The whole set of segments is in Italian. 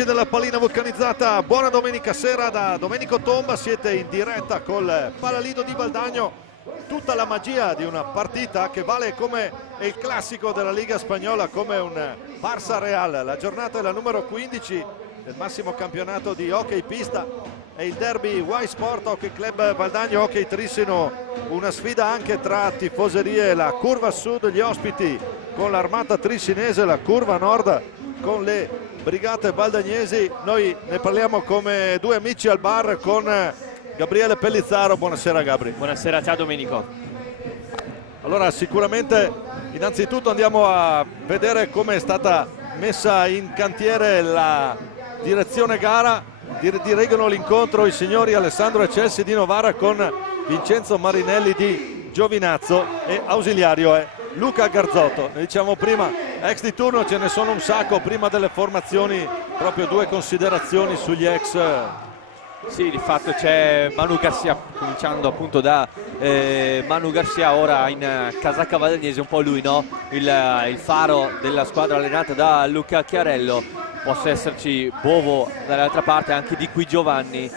amici della pallina vulcanizzata, buona domenica sera da Domenico Tomba. Siete in diretta col Palalido di Valdagno. Tutta la magia di una partita che vale come il classico della Liga Spagnola, come un Barça Real. La giornata è la numero 15 del massimo campionato di hockey pista e il derby Y Sport Hockey Club Valdagno Hockey Trissino, una sfida anche tra tifoserie, la curva sud, gli ospiti con l'armata trissinese, la curva nord con le brigate valdagnesi. Noi ne parliamo come due amici al bar con Gabriele Pellizzaro. Buonasera Gabri. Buonasera, ciao Domenico. Allora, sicuramente innanzitutto andiamo a vedere come è stata messa in cantiere la direzione gara. Dirigono l'incontro i signori Alessandro Ecelsi di Novara con Vincenzo Marinelli di Giovinazzo e ausiliario è Luca Garzotto. Ne diciamo prima, ex di turno ce ne sono un sacco. Prima delle formazioni proprio due considerazioni sugli ex. Sì, di fatto c'è Manu Garcia, cominciando appunto da Manu Garcia ora in casacca valdagnese, un po' lui, no? Il faro della squadra allenata da Luca Chiarello. Possa esserci Bovo dall'altra parte, anche di qui Giovanni,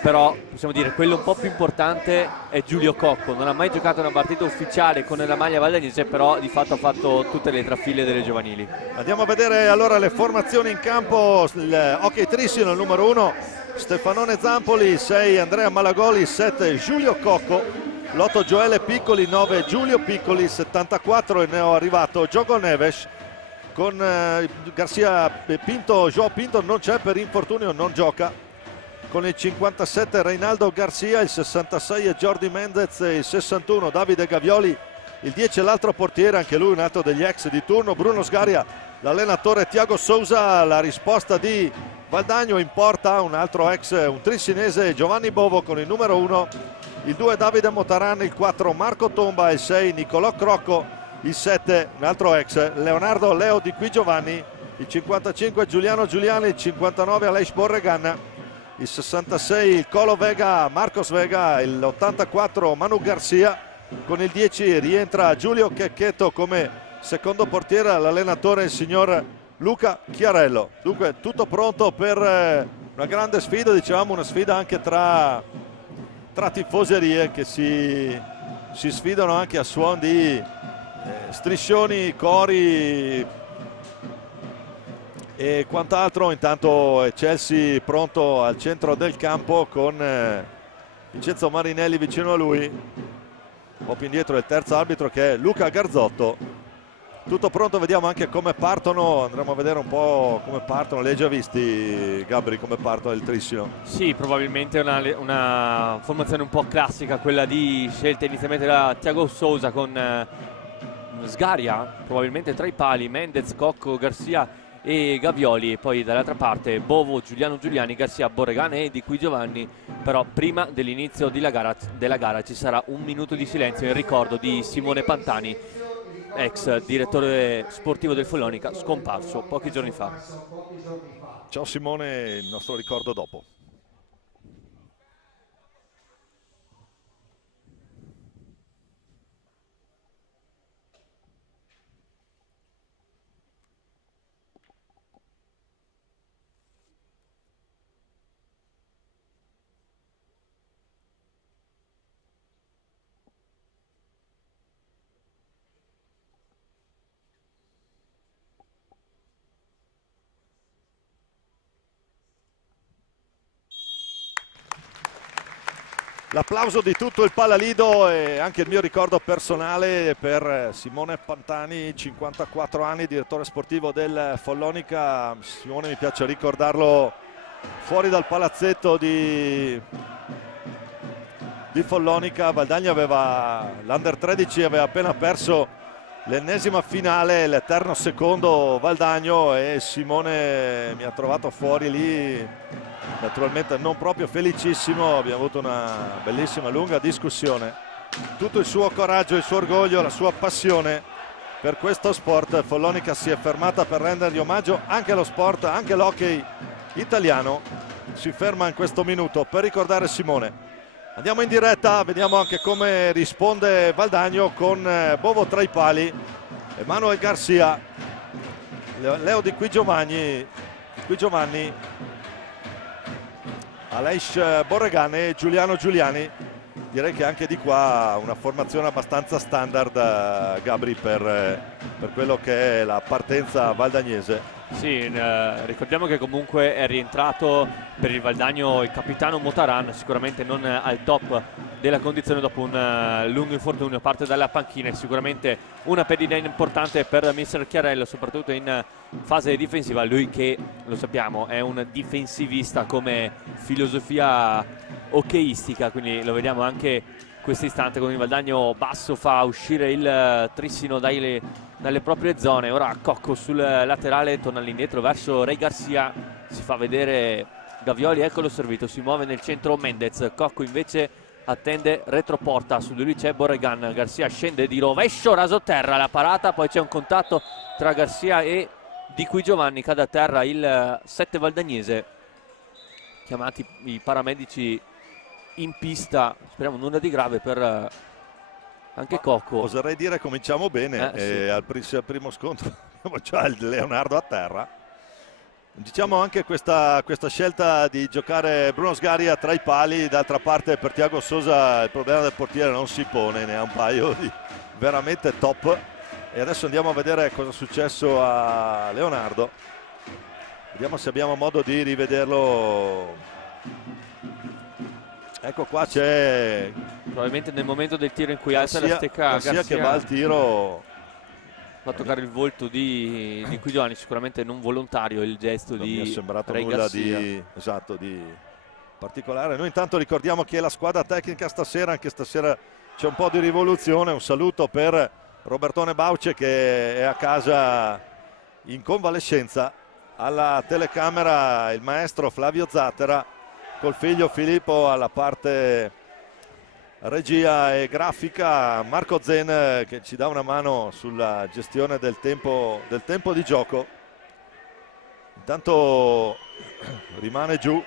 però possiamo dire quello un po' più importante è Giulio Cocco. Non ha mai giocato una partita ufficiale con la maglia valdagnese, però di fatto ha fatto tutte le trafile delle giovanili. Andiamo a vedere allora le formazioni in campo. Il hockey Trissino, il numero 1 Stefanone Zampoli, 6 Andrea Malagoli, 7 Giulio Cocco, l'8 Gioele Piccoli, 9 Giulio Piccoli, 74 e neo arrivato Giogo Neves. Con Garcia Pinto, Joao Pinto non c'è per infortunio, non gioca. Con il 57 Reinaldo Garcia, il 66 è Jordi Mendez, il 61 Davide Gavioli, il 10 è l'altro portiere, anche lui un altro degli ex di turno, Bruno Sgaria, l'allenatore Tiago Sousa. La risposta di Valdagno in porta un altro ex, un trissinese, Giovanni Bovo con il numero 1, il 2 Davide Motaran, il 4 Marco Tomba, il 6 Nicolò Crocco, il 7 un altro ex Leonardo Leo di qui Giovanni, il 55 Giuliano Giuliani, il 59 Aleix Borregan, il 66 il Colo Vega, Marcos Vega, l'84 Manu Garcia. Con il 10 rientra Giulio Checchetto come secondo portiere, l'allenatore il signor Luca Chiarello. Dunque tutto pronto per una grande sfida, dicevamo una sfida anche tra tifoserie che si sfidano anche a suon di striscioni, cori e quant'altro. Intanto Chelsea pronto al centro del campo con Vincenzo Marinelli vicino a lui, un po' più indietro il terzo arbitro che è Luca Garzotto. Tutto pronto, vediamo anche come partono, andremo a vedere un po' come partono. Li hai già visti Gabri come partono il Trissino? Sì, probabilmente una formazione un po' classica, quella di scelta inizialmente da Tiago Sousa con Sgaria probabilmente tra i pali, Mendez, Cocco, Garcia e Gavioli, e poi dall'altra parte Bovo, Giuliano Giuliani, Garcia, Borregan e di qui Giovanni. Però prima dell'inizio della gara ci sarà un minuto di silenzio in ricordo di Simone Pantani, ex direttore sportivo del Follonica, scomparso pochi giorni fa. Ciao Simone, il nostro ricordo dopo. L'applauso di tutto il Palalido e anche il mio ricordo personale per Simone Pantani, 54 anni, direttore sportivo del Follonica. Simone, mi piace ricordarlo fuori dal palazzetto di Follonica. Valdagno aveva, l'Under 13 aveva appena perso l'ennesima finale, l'eterno secondo Valdagno, e Simone mi ha trovato fuori lì, naturalmente non proprio felicissimo. Abbiamo avuto una bellissima lunga discussione. Tutto il suo coraggio, il suo orgoglio, la sua passione per questo sport. Follonica si è fermata per rendergli omaggio anche allo sport, anche l'hockey italiano si ferma in questo minuto per ricordare Simone. Andiamo in diretta, vediamo anche come risponde Valdagno con Bovo tra i pali, Emanuel Garcia, Leo di qui Giovanni, Qui Giovanni, Aleix Borregan e Giuliano Giuliani. Direi che anche di qua una formazione abbastanza standard, Gabri, per quello che è la partenza valdagnese. Sì, ricordiamo che comunque è rientrato per il Valdagno il capitano Motaran, sicuramente non al top della condizione dopo un lungo infortunio, parte dalla panchina, e sicuramente una pedina importante per mister Chiarello, soprattutto in fase difensiva. Lui, che lo sappiamo, è un difensivista come filosofia hockeyistica, quindi lo vediamo anche questo istante con il Valdagno basso, fa uscire il Trissino dalle proprie zone. Ora Cocco sul laterale, torna all'indietro verso Ray Garcia, si fa vedere Gavioli, eccolo servito, si muove nel centro Mendez. Cocco invece attende retroporta, su di lui c'è Borregan, Garcia scende di rovescio, raso terra, la parata, poi c'è un contatto tra Garcia e Di Qui Giovanni, cade a terra il 7 valdagnese. Chiamati i paramedici in pista, speriamo nulla di grave per anche Cocco. Oserei dire cominciamo bene, sì. al primo scontro abbiamo già il Leonardo a terra. Diciamo anche questa scelta di giocare Bruno Sgaria tra i pali. D'altra parte per Thiago Sousa il problema del portiere non si pone, ne ha un paio di veramente top. E adesso andiamo a vedere cosa è successo a Leonardo, vediamo se abbiamo modo di rivederlo. Ecco qua, c'è probabilmente nel momento del tiro in cui alza la stecca Garcia che va al tiro, fa toccare il volto di Qui Giovanni, sicuramente non volontario il gesto non di mi è sembrato Ray nulla Garcia. di particolare. Noi intanto ricordiamo chi è la squadra tecnica stasera, anche stasera c'è un po' di rivoluzione. Un saluto per Robertone Bauce che è a casa in convalescenza, alla telecamera il maestro Flavio Zattera col figlio Filippo alla parte regia e grafica, Marco Zen che ci dà una mano sulla gestione del tempo di gioco. Intanto rimane giù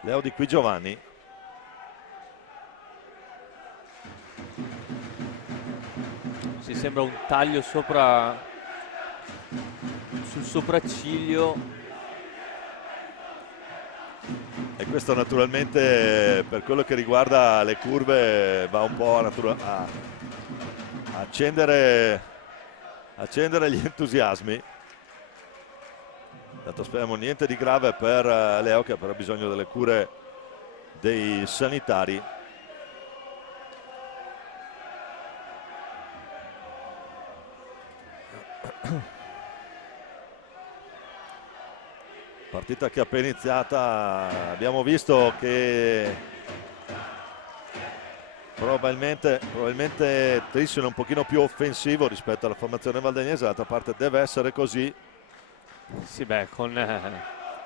Leo Di Qui Giovanni. Si sembra un taglio sul sopracciglio. E questo naturalmente per quello che riguarda le curve va un po' a accendere gli entusiasmi. Tanto speriamo niente di grave per Leo, che però ha bisogno delle cure dei sanitari. Partita che è appena iniziata, abbiamo visto che probabilmente Trissino è un pochino più offensivo rispetto alla formazione valdagnese, d'altra parte deve essere così. Sì, beh,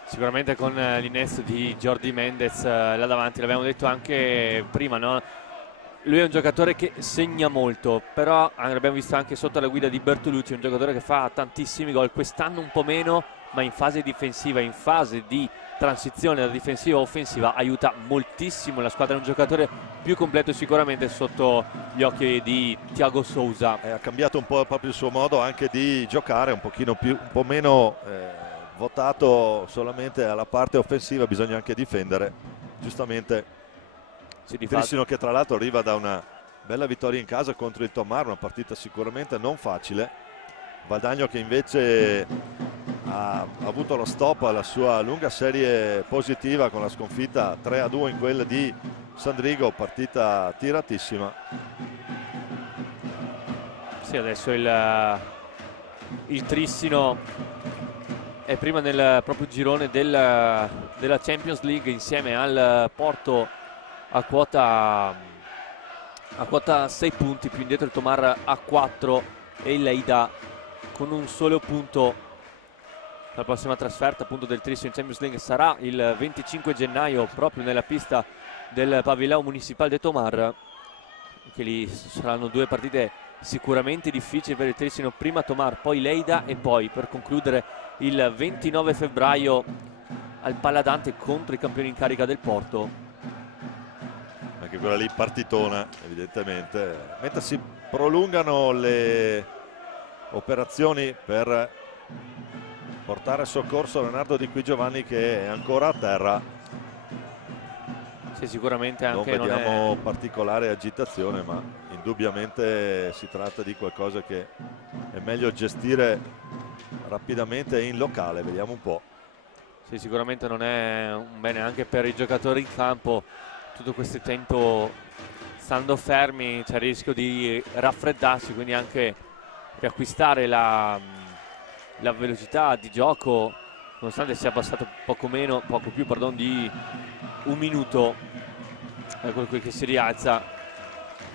sicuramente con l'innesto di Jordi Mendez là davanti, l'abbiamo detto anche prima, no? Lui è un giocatore che segna molto, però abbiamo visto anche sotto la guida di Bertolucci, un giocatore che fa tantissimi gol, quest'anno un po' meno, ma in fase difensiva, in fase di transizione da difensiva a offensiva aiuta moltissimo la squadra. È un giocatore più completo sicuramente sotto gli occhi di Thiago Sousa. Ha cambiato un po' proprio il suo modo anche di giocare, un po' meno votato solamente alla parte offensiva, bisogna anche difendere, giustamente. Trissino che tra l'altro arriva da una bella vittoria in casa contro il Tomar, una partita sicuramente non facile. Valdagno che invece ha avuto lo stop alla sua lunga serie positiva con la sconfitta 3-2 in quella di Sandrigo, partita tiratissima. Sì, adesso il Trissino è prima nel proprio girone della Champions League insieme al Porto a quota 6 punti, più indietro il Tomar a 4 e il Leida con un solo punto. La prossima trasferta appunto del Trissino in Champions League sarà il 25 gennaio proprio nella pista del Pavillon Municipal de Tomar, che lì saranno due partite sicuramente difficili per il Trissino, prima Tomar, poi Leida e poi per concludere il 29 febbraio al Paladante contro i campioni in carica del Porto. Anche quella lì partitona evidentemente, mentre si prolungano le operazioni per portare soccorso Leonardo Di Qui Giovanni, che è ancora a terra. Sì, sicuramente anche non vediamo particolare agitazione, ma indubbiamente si tratta di qualcosa che è meglio gestire rapidamente in locale. Vediamo un po'. Sì, sicuramente non è un bene anche per i giocatori in campo. Tutto questo tempo stando fermi c'è il rischio di raffreddarsi, quindi anche riacquistare la velocità di gioco, nonostante sia passato poco più di un minuto. Ecco qui che si rialza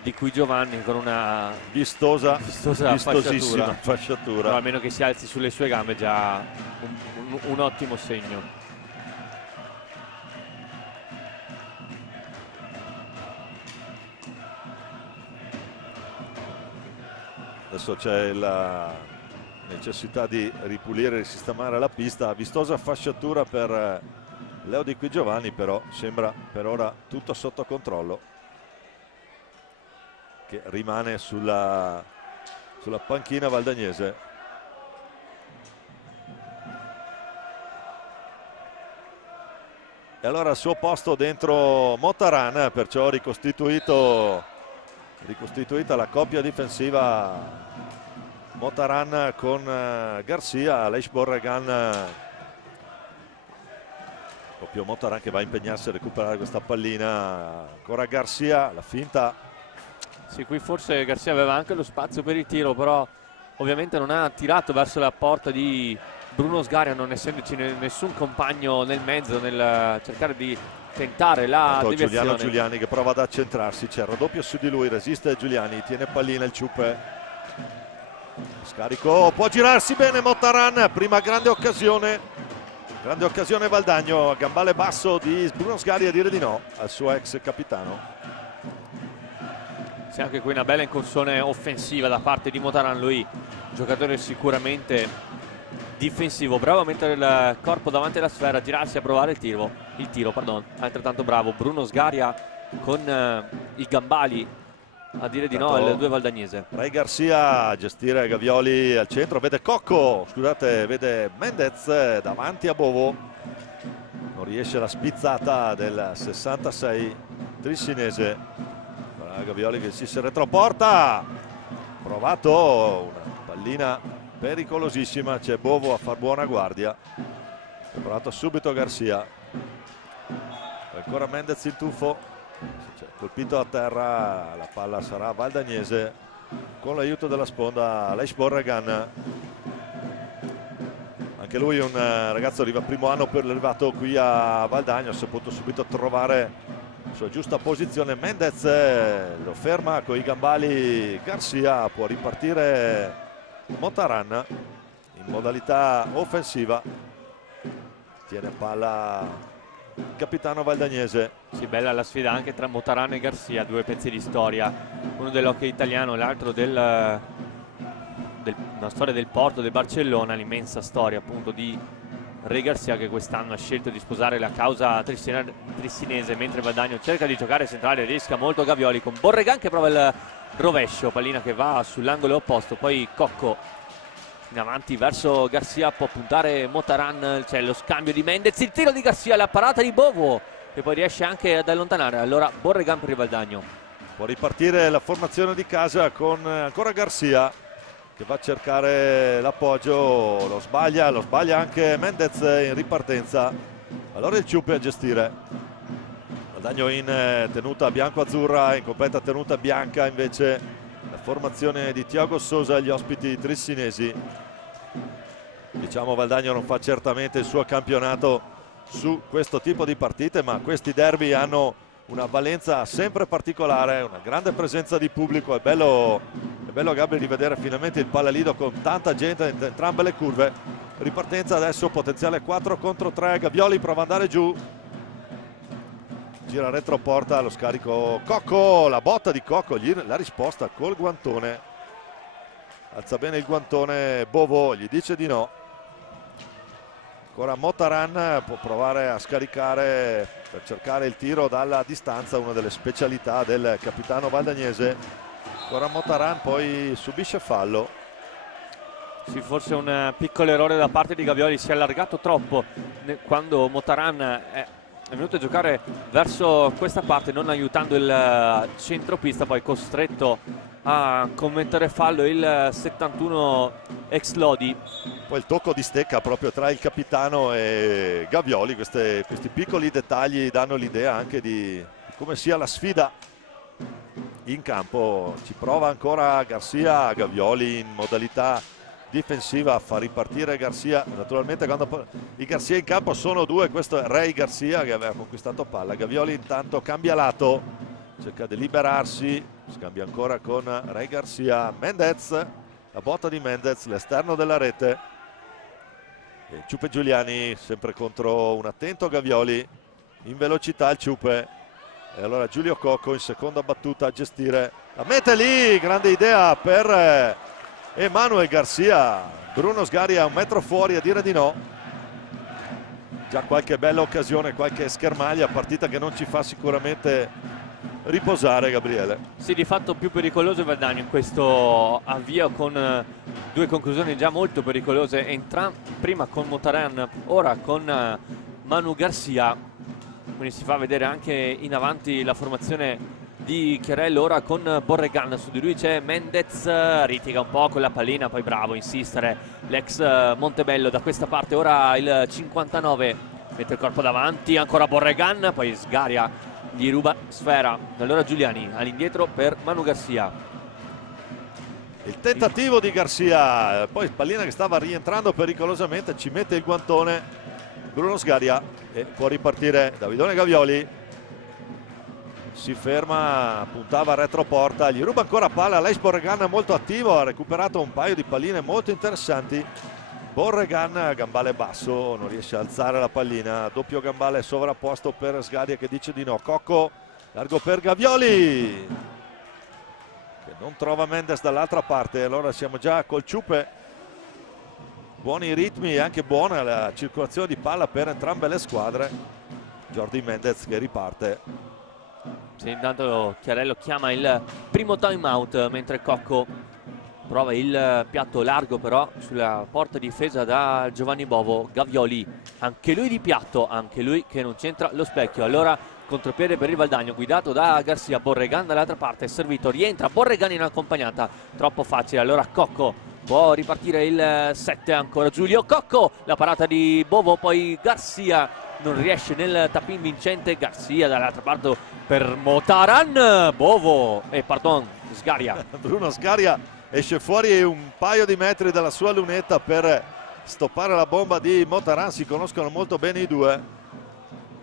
Di Qui Giovanni con una vistosissima fasciatura. Però almeno che si alzi sulle sue gambe, già un ottimo segno. Adesso c'è la necessità di ripulire e risistemare la pista. Vistosa fasciatura per Leo Di Qui Giovanni, però sembra per ora tutto sotto controllo, che rimane sulla panchina valdagnese. E allora al suo posto dentro Motaran, perciò ricostituita la coppia difensiva Motaran con Garcia. Aleix Borregan, proprio Motaran che va a impegnarsi a recuperare questa pallina. Ancora Garcia, la finta. Sì, qui forse Garcia aveva anche lo spazio per il tiro, però ovviamente non ha tirato verso la porta di Bruno Sgaria, non essendoci nessun compagno nel mezzo nel cercare di tentare la deviazione. Giuliano Giuliani che prova ad accentrarsi, c'è il raddoppio su di lui, resiste Giuliani, tiene pallina il Ciuppe, scarico, può girarsi bene Motaran, prima grande occasione Valdagno, a gambale basso di Bruno Sgaria a dire di no al suo ex capitano. Sì, anche qui una bella incursione offensiva da parte di Motaran, lui giocatore sicuramente difensivo, bravo a mettere il corpo davanti alla sfera, girarsi a provare il tiro, altrettanto bravo Bruno Sgaria con i gambali a dire di no al 2 valdagnese. Ray Garcia a gestire Gavioli al centro, vede Mendez davanti a Bovo, non riesce la spizzata del 66 trissinese. Gavioli che si retroporta, provato una pallina pericolosissima, c'è Bovo a far buona guardia, ha provato subito Garcia, ancora Mendez in tuffo, colpito a terra, la palla sarà valdagnese con l'aiuto della sponda Aleix Borregan, anche lui un ragazzo primo anno per arrivato qui a Valdagno, ha saputo subito trovare la sua giusta posizione. Mendez lo ferma con i gambali Garcia, può ripartire Motaran in modalità offensiva, tiene palla il capitano valdagnese. Sì, bella la sfida anche tra Motaran e Garcia, due pezzi di storia, uno dell'hockey italiano e l'altro una storia del Porto, del Barcellona, l'immensa storia appunto di Ray Garcia, che quest'anno ha scelto di sposare la causa trissinese, mentre Valdagno cerca di giocare centrale, rischia molto Gavioli con Borregan che prova il rovescio, pallina che va sull'angolo opposto, poi Cocco in avanti verso Garcia, può puntare Motaran, c'è lo scambio di Mendez, il tiro di Garcia, la parata di Bovo che poi riesce anche ad allontanare, allora Borregan per il Valdagno. Può ripartire la formazione di casa con ancora Garcia che va a cercare l'appoggio, lo sbaglia anche Mendez in ripartenza, allora il Ciuppe a gestire. Valdagno in tenuta bianco-azzurra, in completa tenuta bianca invece la formazione di Thiago Sousa, gli ospiti trissinesi. Diciamo Valdagno non fa certamente il suo campionato su questo tipo di partite, ma questi derby hanno una valenza sempre particolare, una grande presenza di pubblico. È bello Gabri di vedere finalmente il Pallalido con tanta gente in entrambe le curve. Ripartenza adesso, potenziale 4 contro 3, Gavioli prova ad andare giù, gira retroporta, lo scarico Cocco, la botta di Cocco, la risposta col guantone, alza bene il guantone Bovo, gli dice di no. Ancora Motaran può provare a scaricare per cercare il tiro dalla distanza, una delle specialità del capitano valdagnese. Ancora Motaran, poi subisce fallo. Sì, forse un piccolo errore da parte di Gavioli, si è allargato troppo quando Motaran è venuto a giocare verso questa parte, non aiutando il centropista, poi costretto a commettere fallo il 71 ex Lodi. Poi il tocco di stecca proprio tra il capitano e Gavioli, questi piccoli dettagli danno l'idea anche di come sia la sfida in campo. Ci prova ancora Garcia, Gavioli in modalità difensiva, fa ripartire Garcia. Naturalmente quando i Garcia in campo sono due, questo è Ray Garcia che aveva conquistato palla. Gavioli intanto cambia lato, cerca di liberarsi, scambia ancora con Ray Garcia. Mendez, la botta di Mendez, l'esterno della rete, e Ciupe Giuliani sempre contro un attento Gavioli, in velocità il Ciupe, e allora Giulio Cocco in seconda battuta a gestire, la mette lì, grande idea per Emanuel Garcia. Bruno Sgaria un metro fuori a dire di no. Già qualche bella occasione, qualche schermaglia, partita che non ci fa sicuramente riposare, Gabriele. Sì, di fatto più pericoloso il Valdagno in questo avvio, con due conclusioni già molto pericolose, prima con Motaran, ora con Manu Garcia, quindi si fa vedere anche in avanti la formazione di Chiarello. Ora con Borregan, su di lui c'è Mendez, ritiga un po' con la pallina, poi bravo a insistere l'ex Montebello. Da questa parte ora il 59 mette il corpo davanti, ancora Borregan, poi Sgaria gli ruba sfera. Allora Giuliani all'indietro per Manu Garcia. Il tentativo di Garcia, poi pallina che stava rientrando pericolosamente, ci mette il guantone Bruno Sgaria e può ripartire Davidone Gavioli. Si ferma, puntava a retroporta, gli ruba ancora palla. Leis Borregan molto attivo, ha recuperato un paio di palline molto interessanti. Borregan, gambale basso, non riesce a alzare la pallina, doppio gambale sovrapposto per Sgaria che dice di no. Cocco, largo per Gavioli che non trova Mendes dall'altra parte. Allora siamo già col Ciupe, buoni ritmi e anche buona la circolazione di palla per entrambe le squadre. Jordi Mendez che riparte. Sì, intanto Chiarello chiama il primo time out, mentre Cocco prova il piatto largo però sulla porta difesa da Giovanni Bovo. Gavioli, anche lui di piatto, anche lui che non c'entra lo specchio. Allora contropiede per il Valdagno guidato da Garcia. Borregan dall'altra parte è servito, rientra Borregan in accompagnata, troppo facile. Allora Cocco può ripartire il 7, ancora Giulio Cocco, la parata di Bovo, poi Garcia non riesce nel tap-in vincente. Garcia dall'altra parte per Motaran, Bovo e pardon Sgaria. Bruno Sgaria esce fuori un paio di metri dalla sua lunetta per stoppare la bomba di Motaran. Si conoscono molto bene i due.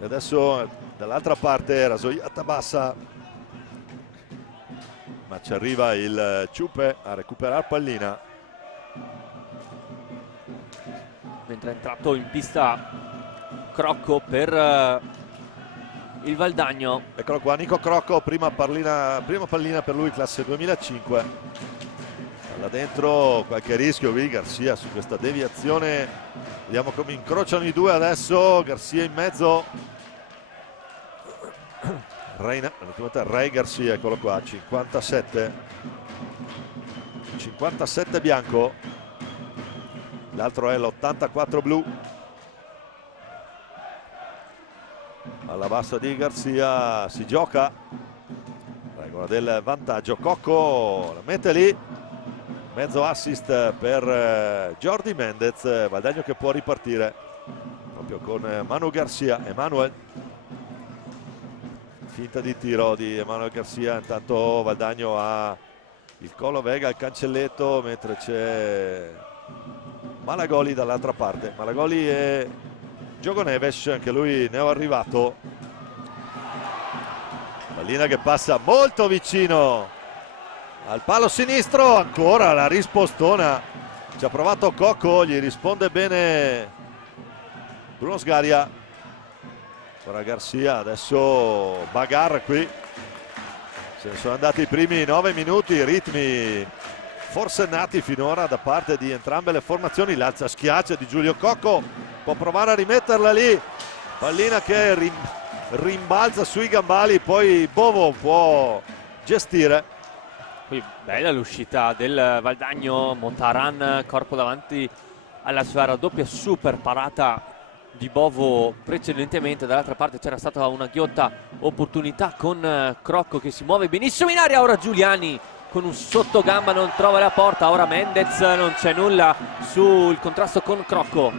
E adesso dall'altra parte rasoiata bassa, ma ci arriva il Ciupe a recuperare pallina. Mentre è entrato in pista Crocco per il Valdagno. Eccolo qua, Nico Crocco, prima pallina per lui, classe 2005. Là dentro qualche rischio qui, Garcia su questa deviazione. Vediamo come incrociano i due adesso. Garcia in mezzo. Ray Garcia, eccolo qua, 57 bianco. L'altro è l'84 blu. Alla bassa di Garcia si gioca, regola del vantaggio. Cocco la mette lì, mezzo assist per Jordi Mendez. Valdagno che può ripartire proprio con Manu Garcia. Emanuel, finta di tiro di Emanuel Garcia. Intanto Valdagno ha il Colo Vega, il cancelletto, mentre c'è Malagoli dall'altra parte. Malagoli e Giogo Neves, anche lui neoarrivato. Pallina che passa molto vicino al palo sinistro, ancora la rispostona. Ci ha provato Cocco, gli risponde bene Bruno Sgaria. Ora Garcia, adesso bagarre qui. Se ne sono andati i primi 9 minuti, ritmi forsennati finora da parte di entrambe le formazioni. L'alza schiaccia di Giulio Cocco, può provare a rimetterla lì, pallina che rimbalza sui gambali, poi Bovo può gestire. Qui bella l'uscita del Valdagno, Montaran, corpo davanti alla sfera, doppia super parata di Bovo precedentemente. Dall'altra parte c'era stata una ghiotta opportunità con Crocco che si muove benissimo in aria. Ora Giuliani con un sottogamba non trova la porta. Ora Mendez, non c'è nulla sul contrasto con Crocco.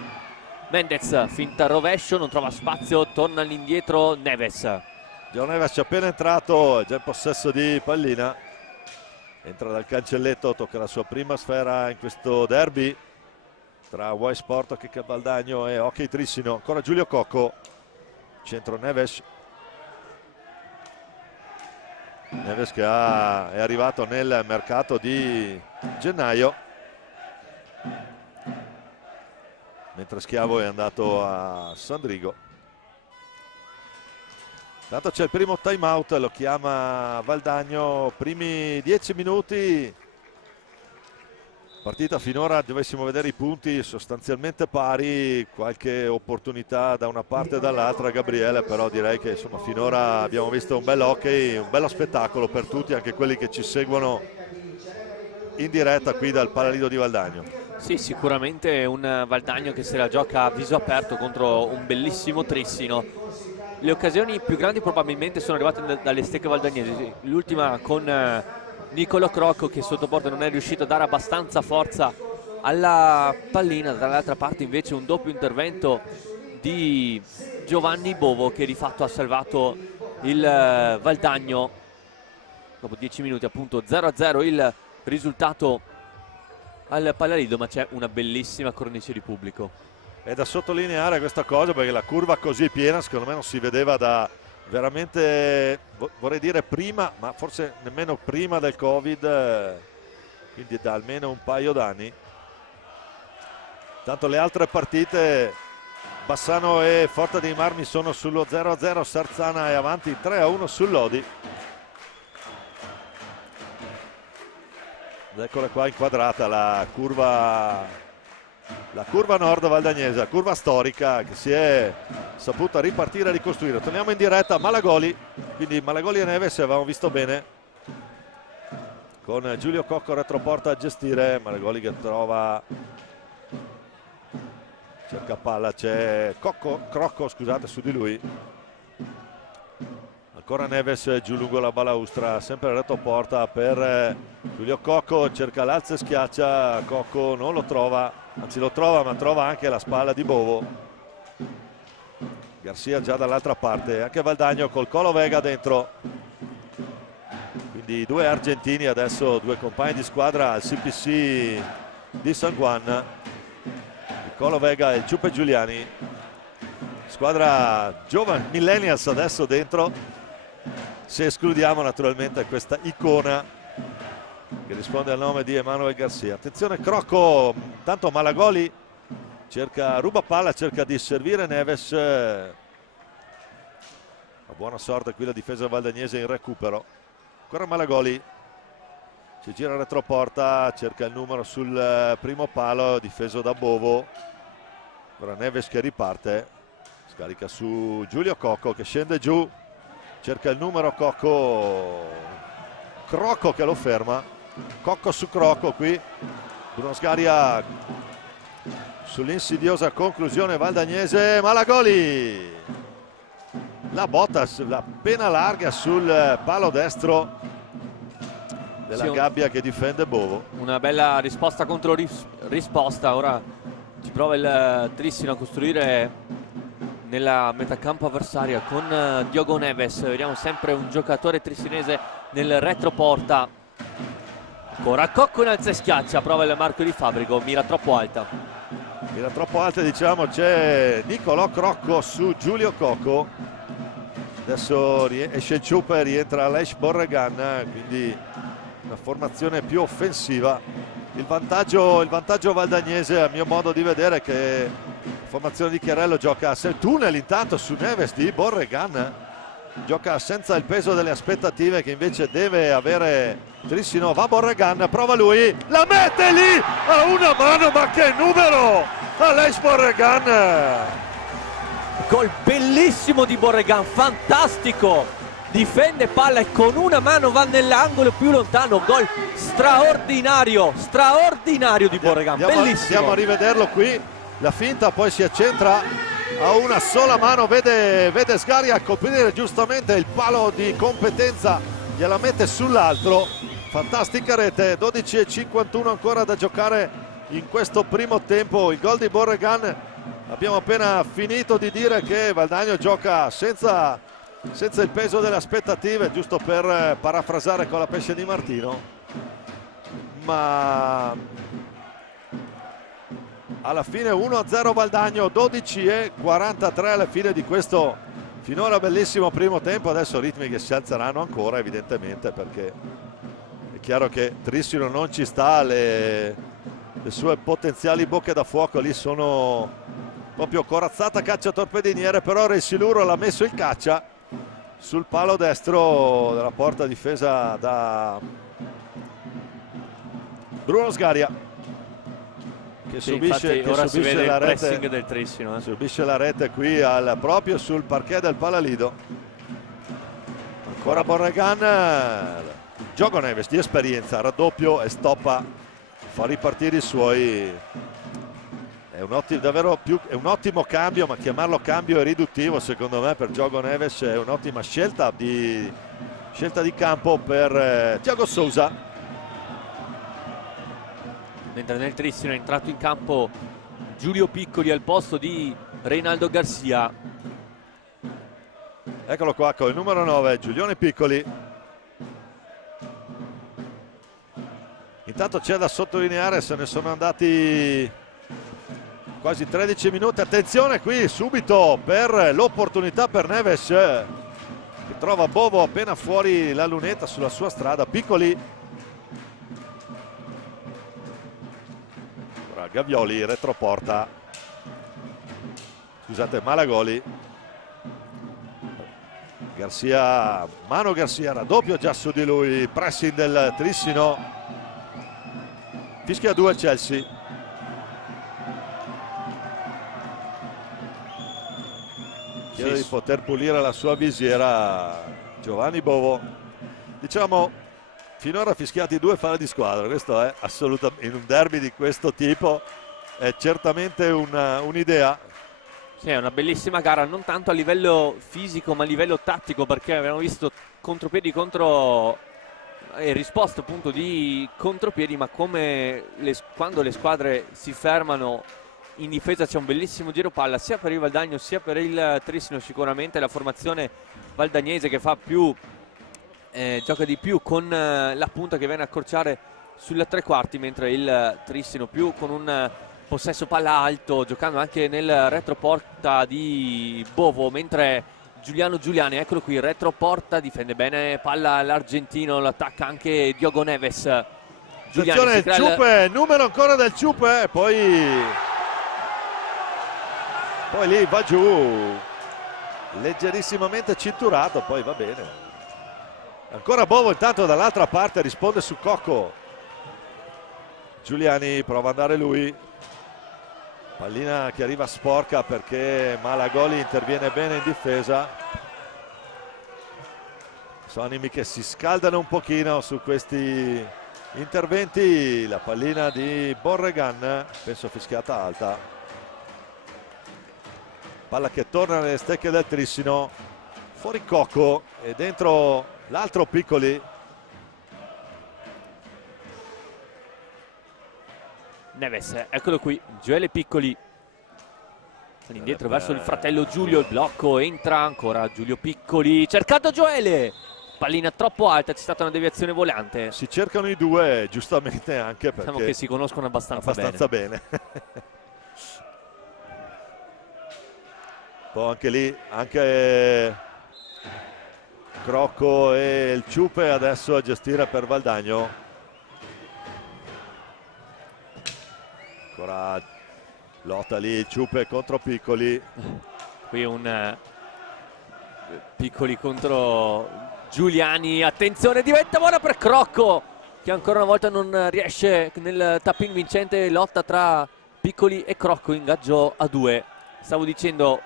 Mendez finta rovescio, non trova spazio, torna all'indietro Neves. Gio Neves è appena entrato, è già in possesso di pallina. Entra dal cancelletto, tocca la sua prima sfera in questo derby tra Y Sport, Chicca Valdagno e Hockey Trissino. Ancora Giulio Cocco, centro Neves. Neves che è arrivato nel mercato di gennaio, mentre Schiavo è andato a Sandrigo. Intanto c'è il primo time out, lo chiama Valdagno, primi 10 minuti. Partita finora, dovessimo vedere i punti sostanzialmente pari, qualche opportunità da una parte e dall'altra, Gabriele, però direi che insomma finora abbiamo visto un bel hockey, un bello spettacolo per tutti, anche quelli che ci seguono in diretta qui dal Palalido di Valdagno. Sì, sicuramente un Valdagno che se la gioca a viso aperto contro un bellissimo Trissino. Le occasioni più grandi probabilmente sono arrivate dalle stecche valdagnesi, l'ultima con Nicolo Crocco che sotto porta non è riuscito a dare abbastanza forza alla pallina. Dall'altra parte invece un doppio intervento di Giovanni Bovo che di fatto ha salvato il Valdagno. Dopo 10 minuti appunto 0-0 il risultato al Palalido, ma c'è una bellissima cornice di pubblico. È da sottolineare questa cosa perché la curva così piena secondo me non si vedeva da veramente, vorrei dire prima, ma forse nemmeno prima del Covid, quindi da almeno un paio d'anni. Tanto le altre partite, Bassano e Forte dei Marmi sono sullo 0-0, Sarzana è avanti 3-1 sul Lodi. Ed eccola qua inquadrata la curva nord valdagnese, la curva storica che si è saputa ripartire e ricostruire. Torniamo in diretta a Malagoli, quindi Malagoli e Neves avevamo visto bene, con Giulio Cocco retroporta a gestire. Malagoli che trova, cerca palla, c'è Crocco scusate su di lui. Ancora Neves giù lungo la balaustra, sempre retroporta per Giulio Cocco, cerca l'alza e schiaccia, Cocco non lo trova, anzi lo trova ma trova anche la spalla di Bovo. Garcia già dall'altra parte, anche Valdagno col Colo Vega dentro. Quindi due argentini adesso, due compagni di squadra al CPC di San Juan, il Colo Vega e il Ciuppe Giuliani. Squadra giovane, millennials adesso dentro, se escludiamo naturalmente questa icona che risponde al nome di Emanuel Garcia. Attenzione Crocco, tanto Malagoli ruba palla, cerca di servire Neves. A buona sorte qui la difesa valdagnese in recupero. Ancora Malagoli, si gira retroporta, cerca il numero sul primo palo, difeso da Bovo. Ora Neves che riparte, scarica su Giulio Cocco che scende giù, cerca il numero Crocco che lo ferma. Cocco su Crocco qui, Bruno Sgaria sull'insidiosa conclusione valdagnese. Malagoli, la botta appena larga sul palo destro della gabbia che difende Bovo. Una bella risposta contro risposta. Ora ci prova il Trissino a costruire nella metacampo avversaria con Diogo Neves. Vediamo sempre un giocatore trissinese nel retroporta. Ancora Cocco in alza e schiaccia, prova il marco di Fabrico, mira troppo alta. Mira troppo alta, diciamo. C'è Nicolò Crocco su Giulio Cocco. Adesso esce il Ciuppe, rientra Aleix Borregan, quindi una formazione più offensiva. Il vantaggio valdagnese a mio modo di vedere è che la formazione di Chiarello gioca il tunnel intanto su Neves di Borregan, gioca senza il peso delle aspettative che invece deve avere Trissino. Va Borregan, prova lui, la mette lì a una mano, ma che numero Aleix Borregan! Gol bellissimo di Borregan, fantastico difende palla e con una mano va nell'angolo più lontano. Gol straordinario di Borregan, bellissimo. Andiamo a rivederlo qui, la finta, poi si accentra a una sola mano, vede Sgaria coprire giustamente il palo di competenza, gliela mette sull'altro. Fantastica rete, 12:51 ancora da giocare in questo primo tempo. Il gol di Borregan, abbiamo appena finito di dire che Valdagno gioca senza il peso delle aspettative, giusto per parafrasare con la pesce di Martino, ma alla fine 1-0 Valdagno, 12:43 alla fine di questo finora bellissimo primo tempo. Adesso ritmi che si alzeranno ancora evidentemente, perché è chiaro che Trissino non ci sta, le sue potenziali bocche da fuoco lì sono proprio corazzata caccia torpediniere, però Ressiluro l'ha messo il caccia sul palo destro della porta difesa da Bruno Sgaria, che subisce la rete del Trissino, subisce la rete qui proprio sul parquet del Palalido. Ancora Borregan, Giogo Neves di esperienza, raddoppio e stoppa, fa ripartire i suoi. È un ottimo cambio, ma chiamarlo cambio è riduttivo secondo me per Giogo Neves. È un'ottima scelta di campo per Thiago Sousa. Mentre nel Trissino è entrato in campo Giulio Piccoli al posto di Reinaldo Garcia. Eccolo qua con il numero 9 Giulione Piccoli. Intanto c'è da sottolineare, se ne sono andati quasi 13 minuti. Attenzione qui subito per l'opportunità per Neves, che trova Bovo appena fuori la lunetta sulla sua strada. Piccoli, ora Gavioli, retroporta, scusate, Malagoli. Mano Garcia, raddoppio già su di lui, pressing del Trissino, fischia 2 Chelsea. Chiede di poter pulire la sua visiera Giovanni Bovo. Diciamo, finora fischiati 2 falli di squadra, questo è assolutamente, in un derby di questo tipo, è certamente un'idea. Sì, è una bellissima gara, non tanto a livello fisico ma a livello tattico, perché abbiamo visto contropiedi e risposte appunto di contropiedi, ma come quando le squadre si fermano in difesa c'è un bellissimo giro palla sia per il Valdagno sia per il Trissino. Sicuramente la formazione valdagnese che fa più gioca di più con la punta che viene a accorciare sulla tre quarti, mentre il Trissino più con un possesso palla alto, giocando anche nel retroporta di Bovo, mentre Giuliano Giuliani, eccolo qui, retroporta, difende bene palla l'argentino, l'attacca anche Diogo Neves. Attenzione, il Ciupe, numero ancora del Ciupe, poi lì va giù leggerissimamente cinturato, poi va bene. Ancora Bovo, intanto dall'altra parte risponde su Cocco. Giuliani prova ad andare lui, pallina che arriva sporca perché Malagoli interviene bene in difesa. Sono animi che si scaldano un pochino su questi interventi. La pallina di Borregan, penso fischiata alta. Palla che torna nelle stecche del Trissino, fuori Cocco e dentro l'altro Piccoli. Neves, eccolo qui, Gioele Piccoli indietro verso il fratello Giulio, il blocco, entra ancora Giulio Piccoli, cercato Gioele, pallina troppo alta, c'è stata una deviazione volante. Si cercano i due, giustamente, anche perché diciamo che si conoscono abbastanza bene. Poi anche lì, anche Crocco e il Ciupe adesso a gestire per Valdagno. Ancora lotta lì Ciupe contro Piccoli. Qui un Piccoli contro Giuliani, attenzione, diventa buona per Crocco, che ancora una volta non riesce nel tap-in vincente. Lotta tra Piccoli e Crocco, ingaggio a 2. Stavo dicendo,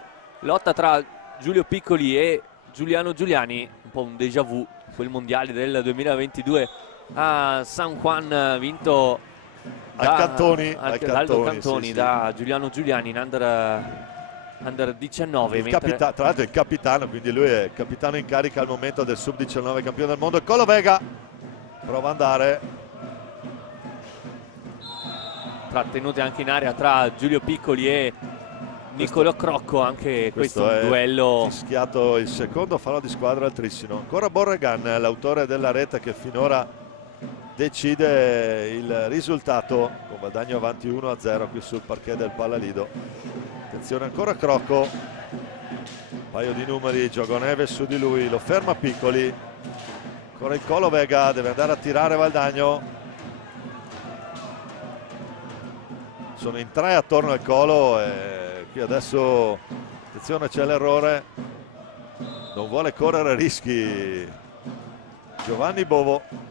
lotta tra Giulio Piccoli e Giuliano Giuliani, un po' un déjà vu, quel mondiale del 2022 a San Juan vinto dal Cantoni, Cantoni, sì, da Giuliano Giuliani in under 19. Tra l'altro è il capitano, quindi lui è capitano in carica al momento del sub-19 campione del mondo. Colovega prova ad andare, trattenute anche in area tra Giulio Piccoli e Niccolò Crocco, anche questo è un duello fischiato il secondo fallo di squadra al Trissino. Ancora Borregan, l'autore della rete, che finora decide il risultato con Valdagno avanti 1-0 qui sul parquet del Pallalido. Attenzione ancora Crocco, un paio di numeri, Giogo Neves su di lui, lo ferma Piccoli, ancora il Colovega, deve andare a tirare Valdagno, sono in 3 attorno al Colo e qui adesso attenzione, c'è l'errore, non vuole correre rischi Giovanni Bovo.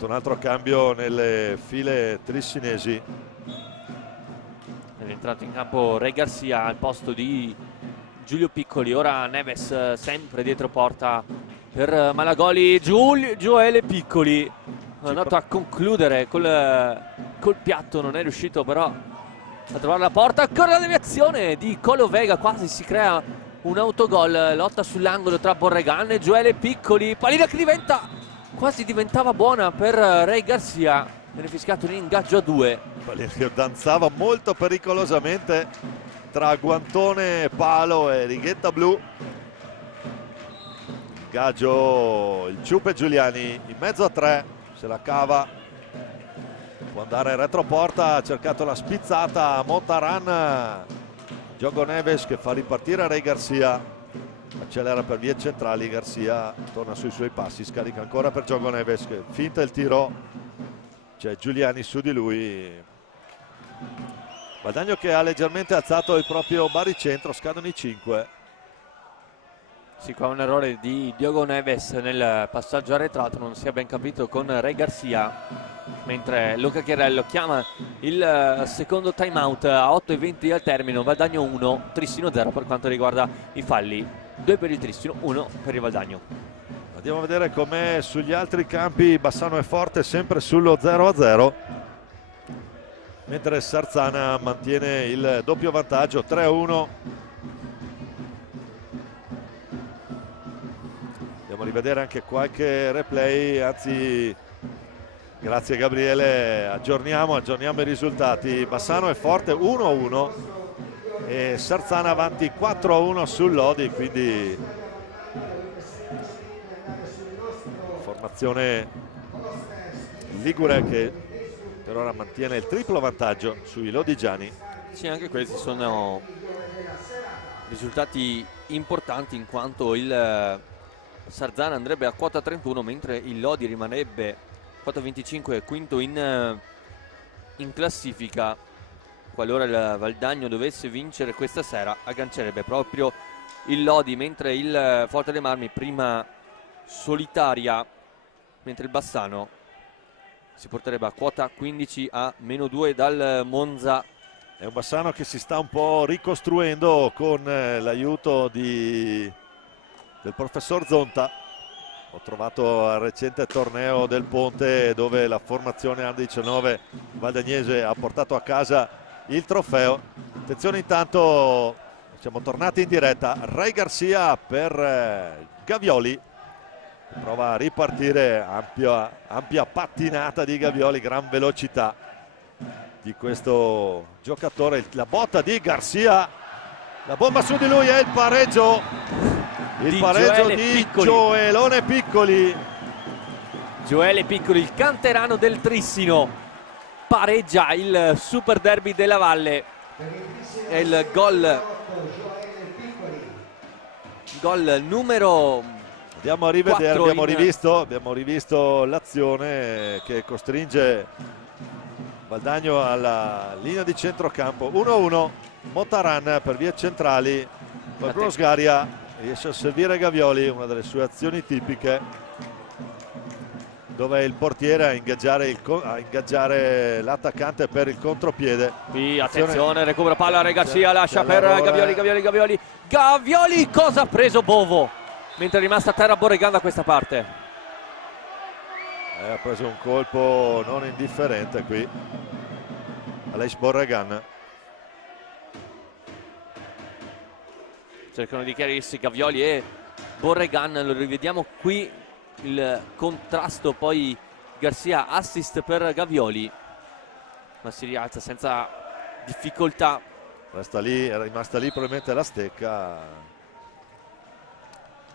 Un altro cambio nelle file trissinesi. È entrato in campo Ray Garcia al posto di Giulio Piccoli. Ora Neves sempre dietro porta per Malagoli. Gioele Piccoli è andato a concludere col piatto, non è riuscito però a trovare la porta. Ancora la deviazione di Colovega, quasi si crea un autogol. Lotta sull'angolo tra Borregan e Gioele Piccoli, pallina che quasi diventava buona per Ray Garcia, viene fischiato un ingaggio a 2. Che danzava molto pericolosamente tra guantone, palo e righetta blu. Ingaggio il Ciupe Giuliani in mezzo a 3, se la cava, può andare retroporta, ha cercato la spizzata Montaran, Giogo Neves che fa ripartire Ray Garcia. Accelera per vie centrali, Garcia torna sui suoi passi, scarica ancora per Giogo Neves che finta il tiro, c'è Giuliani su di lui. Valdagno che ha leggermente alzato il proprio baricentro, scadono i 5. Sì, qua un errore di Diogo Neves nel passaggio arretrato, non si è ben capito con Ray Garcia, mentre Luca Chiarello chiama il secondo time out a 8:20 al termine. Valdagno 1, Trissino 0 per quanto riguarda i falli. 2 per il Trissino, 1 per il Valdagno. Andiamo a vedere com'è sugli altri campi. Bassano è forte, sempre sullo 0-0, mentre Sarzana mantiene il doppio vantaggio 3-1. Andiamo a rivedere anche qualche replay, anzi grazie Gabriele, aggiorniamo i risultati. Bassano è forte 1-1 e Sarzana avanti 4-1 sul Lodi, quindi formazione ligure che per ora mantiene il triplo vantaggio sui lodigiani. Sì, anche questi sono risultati importanti, in quanto il Sarzana andrebbe a quota 31 mentre il Lodi rimarrebbe quota 25, quinto in classifica. Qualora il Valdagno dovesse vincere questa sera, aggancerebbe proprio il Lodi, mentre il Forte dei Marmi prima solitaria, mentre il Bassano si porterebbe a quota 15 a -2 dal Monza. È un Bassano che si sta un po' ricostruendo con l'aiuto del professor Zonta. Ho trovato al recente torneo del Ponte, dove la formazione Under 19 valdagnese ha portato a casa il trofeo. Attenzione, intanto siamo tornati in diretta. Ray Garcia per Gavioli, prova a ripartire, ampia pattinata di Gavioli, gran velocità di questo giocatore. La botta di Garcia, la bomba su di lui, è il pareggio di Gioelone Piccoli. Gioele Piccoli, il canterano del Trissino, pareggia il Super Derby della Valle. È il gol numero Andiamo a rivedere, abbiamo rivisto l'azione che costringe Valdagno alla linea di centrocampo. 1-1, Montaran per vie centrali, poi Bruno Sgaria riesce a servire Gavioli, una delle sue azioni tipiche. dove è il portiere a ingaggiare l'attaccante per il contropiede. Qui attenzione, recupera palla, Re Garcia lascia per Gavioli, cosa ha preso Bovo? Mentre è rimasta a terra Borregan da questa parte. Ha preso un colpo non indifferente qui Aleix Borregan. Cercano di chiarirsi Gavioli e Borregan, lo rivediamo qui il contrasto, poi Garcia assist per Gavioli, ma si rialza senza difficoltà. Resta lì, è rimasta lì probabilmente la stecca.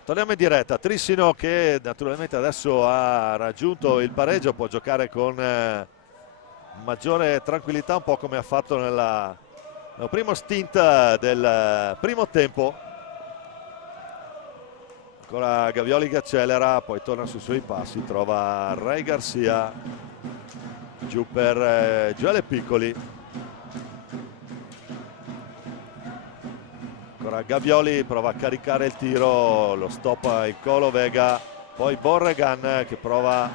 Torniamo in diretta. Trissino, che naturalmente adesso ha raggiunto il pareggio, può giocare con maggiore tranquillità, un po' come ha fatto nel primo stint del primo tempo. Ancora Gavioli che accelera, poi torna sui suoi passi, trova Re Garcia giù per Gioele Piccoli. Ancora Gavioli prova a caricare il tiro, lo stoppa il Colo Vega, poi Borregan che prova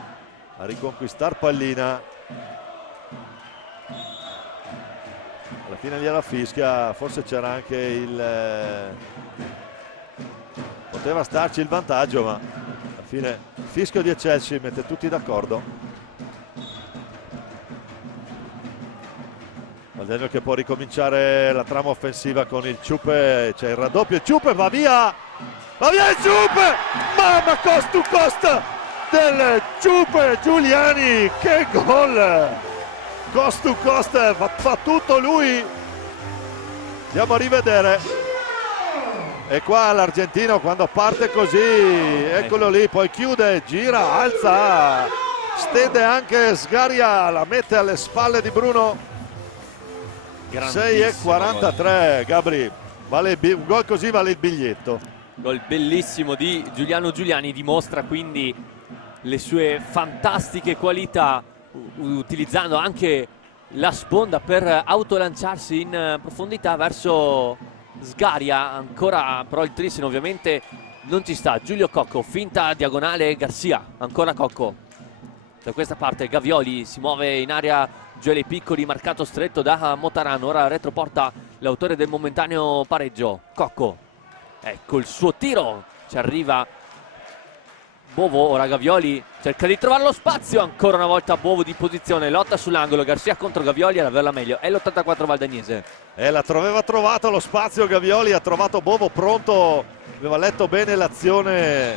a riconquistare pallina. Alla fine gliela fischia, forse c'era anche poteva starci il vantaggio, ma alla fine il fischio di Chelsea mette tutti d'accordo. Valdegno che può ricominciare la trama offensiva con il Ciupe, c'è il raddoppio, il Ciupe va via il Ciupe, mamma cost to cost del Ciupe Giuliani, che gol, cost to cost, fa tutto lui. Andiamo a rivedere. E qua l'argentino quando parte così, eccolo lì, poi chiude, gira, alza, stende anche Sgaria, la mette alle spalle di Bruno. 6,43, Gabri, un gol così vale il biglietto. Gol bellissimo di Giuliano Giuliani, dimostra quindi le sue fantastiche qualità, utilizzando anche la sponda per autolanciarsi in profondità verso Sgaria. Ancora però il Trissino ovviamente non ci sta. Giulio Cocco, finta diagonale Garcia, ancora Cocco da questa parte. Gavioli si muove in area, Gioele Piccoli marcato stretto da Motarano, ora retroporta l'autore del momentaneo pareggio, Cocco, ecco il suo tiro, ci arriva Bovo, ora Gavioli cerca di trovare lo spazio, ancora una volta Bovo di posizione, lotta sull'angolo, Garcia contro Gavioli ad averla meglio, è l'84 valdagnese. Aveva trovato lo spazio Gavioli, ha trovato Bovo pronto, aveva letto bene l'azione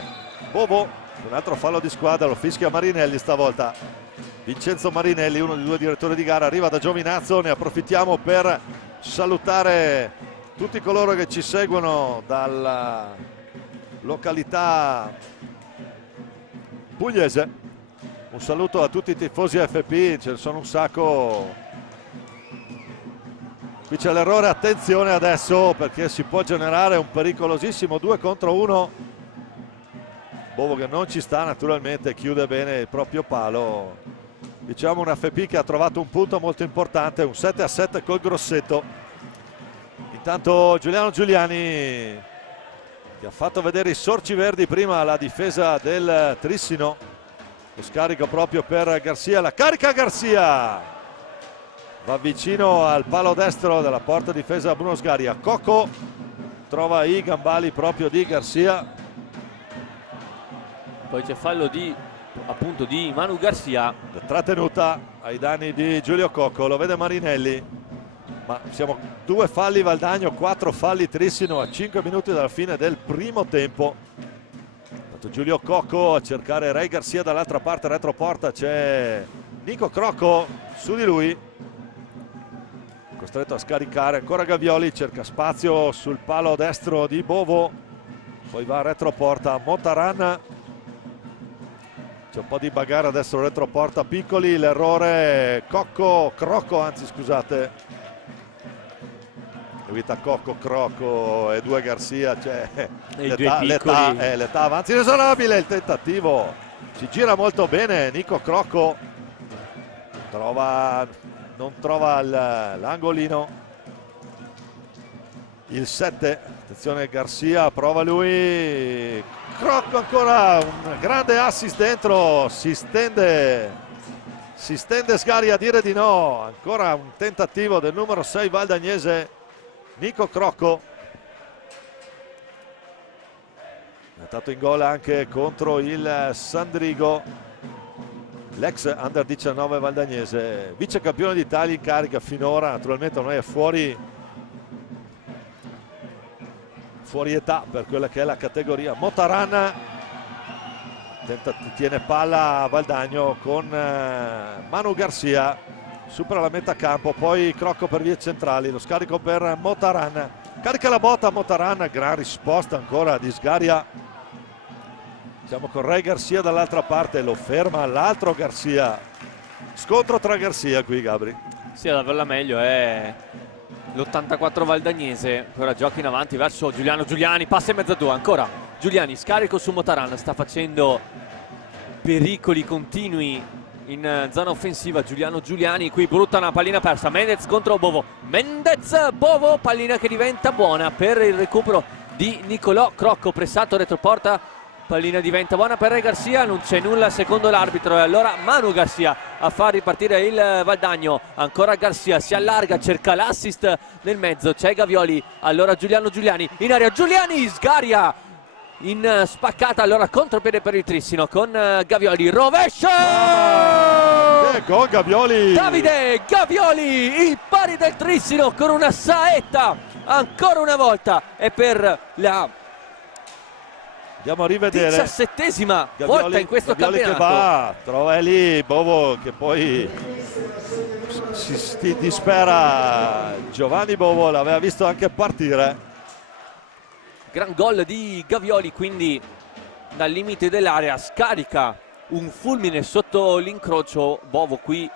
Bovo. Un altro fallo di squadra, lo fischia Marinelli stavolta. Vincenzo Marinelli, uno dei due direttori di gara, arriva da Giovinazzo, ne approfittiamo per salutare tutti coloro che ci seguono dalla località pugliese. Un saluto a tutti i tifosi FP, ce ne sono un sacco. Qui c'è l'errore, attenzione adesso perché si può generare un pericolosissimo 2 contro 1. Bovo che non ci sta, naturalmente chiude bene il proprio palo. Diciamo un FP che ha trovato un punto molto importante, un 7-7 col Grosseto. Intanto Giuliano Giuliani che ha fatto vedere i sorci verdi prima alla difesa del Trissino. Lo scarico proprio per Garcia, la carica Garcia! Va vicino al palo destro della porta difesa Bruno Sgaria. Cocco trova i gambali proprio di Garcia. Poi c'è fallo appunto di Manu Garcia. Trattenuta ai danni di Giulio Cocco, lo vede Marinelli. Ma siamo 2 falli Valdagno, 4 falli Trissino a 5 minuti dalla fine del primo tempo. Giulio Cocco a cercare Re Garcia dall'altra parte, retroporta, c'è Nico Crocco su di lui. Costretto a scaricare, ancora Gavioli, cerca spazio sul palo destro di Bovo, poi va a retroporta Motaran, c'è un po' di bagarre adesso, retroporta Piccoli, l'errore Crocco, anzi scusate, evita Cocco, Crocco e 2 Garcia, cioè l'età avanzi inesorabile, il tentativo, ci gira molto bene Nico Crocco, non trova l'angolino. il 7. Attenzione Garcia, prova lui, Crocco ancora, un grande assist dentro, si stende Sgari a dire di no. Ancora un tentativo del numero 6 valdagnese Nico Crocco. È stato in gol anche contro il Sandrigo, l'ex under 19 valdagnese, vice campione d'Italia in carica finora. Naturalmente ormai è fuori età per quella che è la categoria. Motaran tiene palla a Valdagno con Manu Garcia, supera la metà campo, poi Crocco per vie centrali, lo scarico per Motaran, carica la botta Motaran, gran risposta ancora di Sgaria. Siamo con Ray Garcia dall'altra parte, lo ferma l'altro Garcia. Scontro tra Garcia qui, Gabri. Sì, ad averla meglio è l'84 valdagnese, che ora gioca in avanti verso Giuliano Giuliani, passa in mezzo a due, ancora Giuliani, scarico su Motaran, sta facendo pericoli continui in zona offensiva Giuliano Giuliani. Qui brutta una pallina persa, Mendez contro Bovo, Mendez, Bovo, pallina che diventa buona per il recupero di Nicolò Crocco, pressato retroporta. Pallina diventa buona per Ray Garcia, non c'è nulla secondo l'arbitro e allora Manu Garcia a far ripartire il Valdagno. Ancora Garcia, si allarga, cerca l'assist nel mezzo, c'è Gavioli, allora Giuliano Giuliani in area, Giuliani, Sgaria in spaccata, allora contropiede per il Trissino con Gavioli, rovescio! Con Gavioli! Davide Gavioli, il pari del Trissino con una saetta ancora una volta e per la andiamo a rivedere 17ª volta in questo campionato. Che va, trova lì Bovo che poi si dispera. Giovanni Bovo l'aveva visto anche partire. Gran gol di Gavioli, quindi dal limite dell'area scarica un fulmine sotto l'incrocio. Bovo qui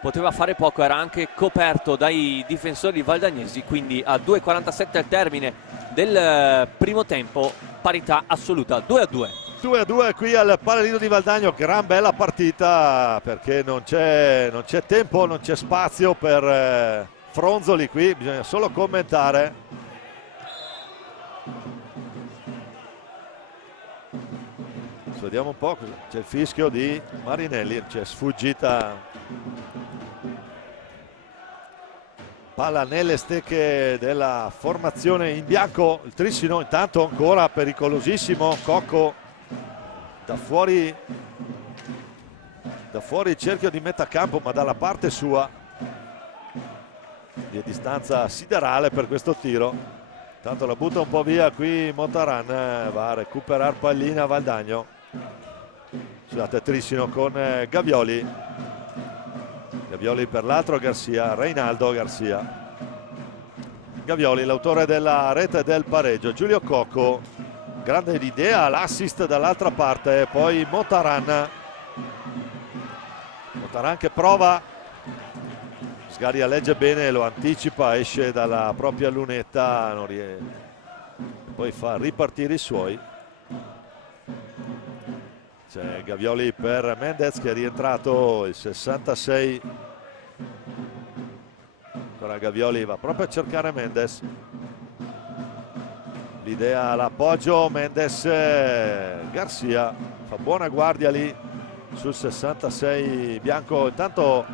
poteva fare poco, era anche coperto dai difensori valdagnesi, quindi a 2:47 al termine del primo tempo, parità assoluta, 2-2. 2-2 qui al Paladino di Valdagno. Gran bella partita perché non c'è tempo, non c'è spazio per fronzoli qui, bisogna solo commentare. Vediamo un po', c'è il fischio di Marinelli, c'è sfuggita palla nelle stecche della formazione in bianco. Il Trissino intanto ancora pericolosissimo, Cocco da fuori il cerchio di metà campo ma dalla parte sua, di distanza siderale per questo tiro. Intanto la butta un po' via qui Motaran, va a recuperare pallina Valdagno. Scusate, Trissino con Gavioli per l'altro Garcia, Reinaldo Garcia. Gavioli l'autore della rete del pareggio, Giulio Cocco, grande idea, l'assist dall'altra parte, poi Motaran che prova, Sgaria legge bene, lo anticipa, esce dalla propria lunetta, poi fa ripartire i suoi. C'è Gavioli per Mendez che è rientrato il 66. Ancora Gavioli va proprio a cercare Mendez. L'idea all'appoggio, Mendez, Garcia fa buona guardia lì sul 66 bianco. Intanto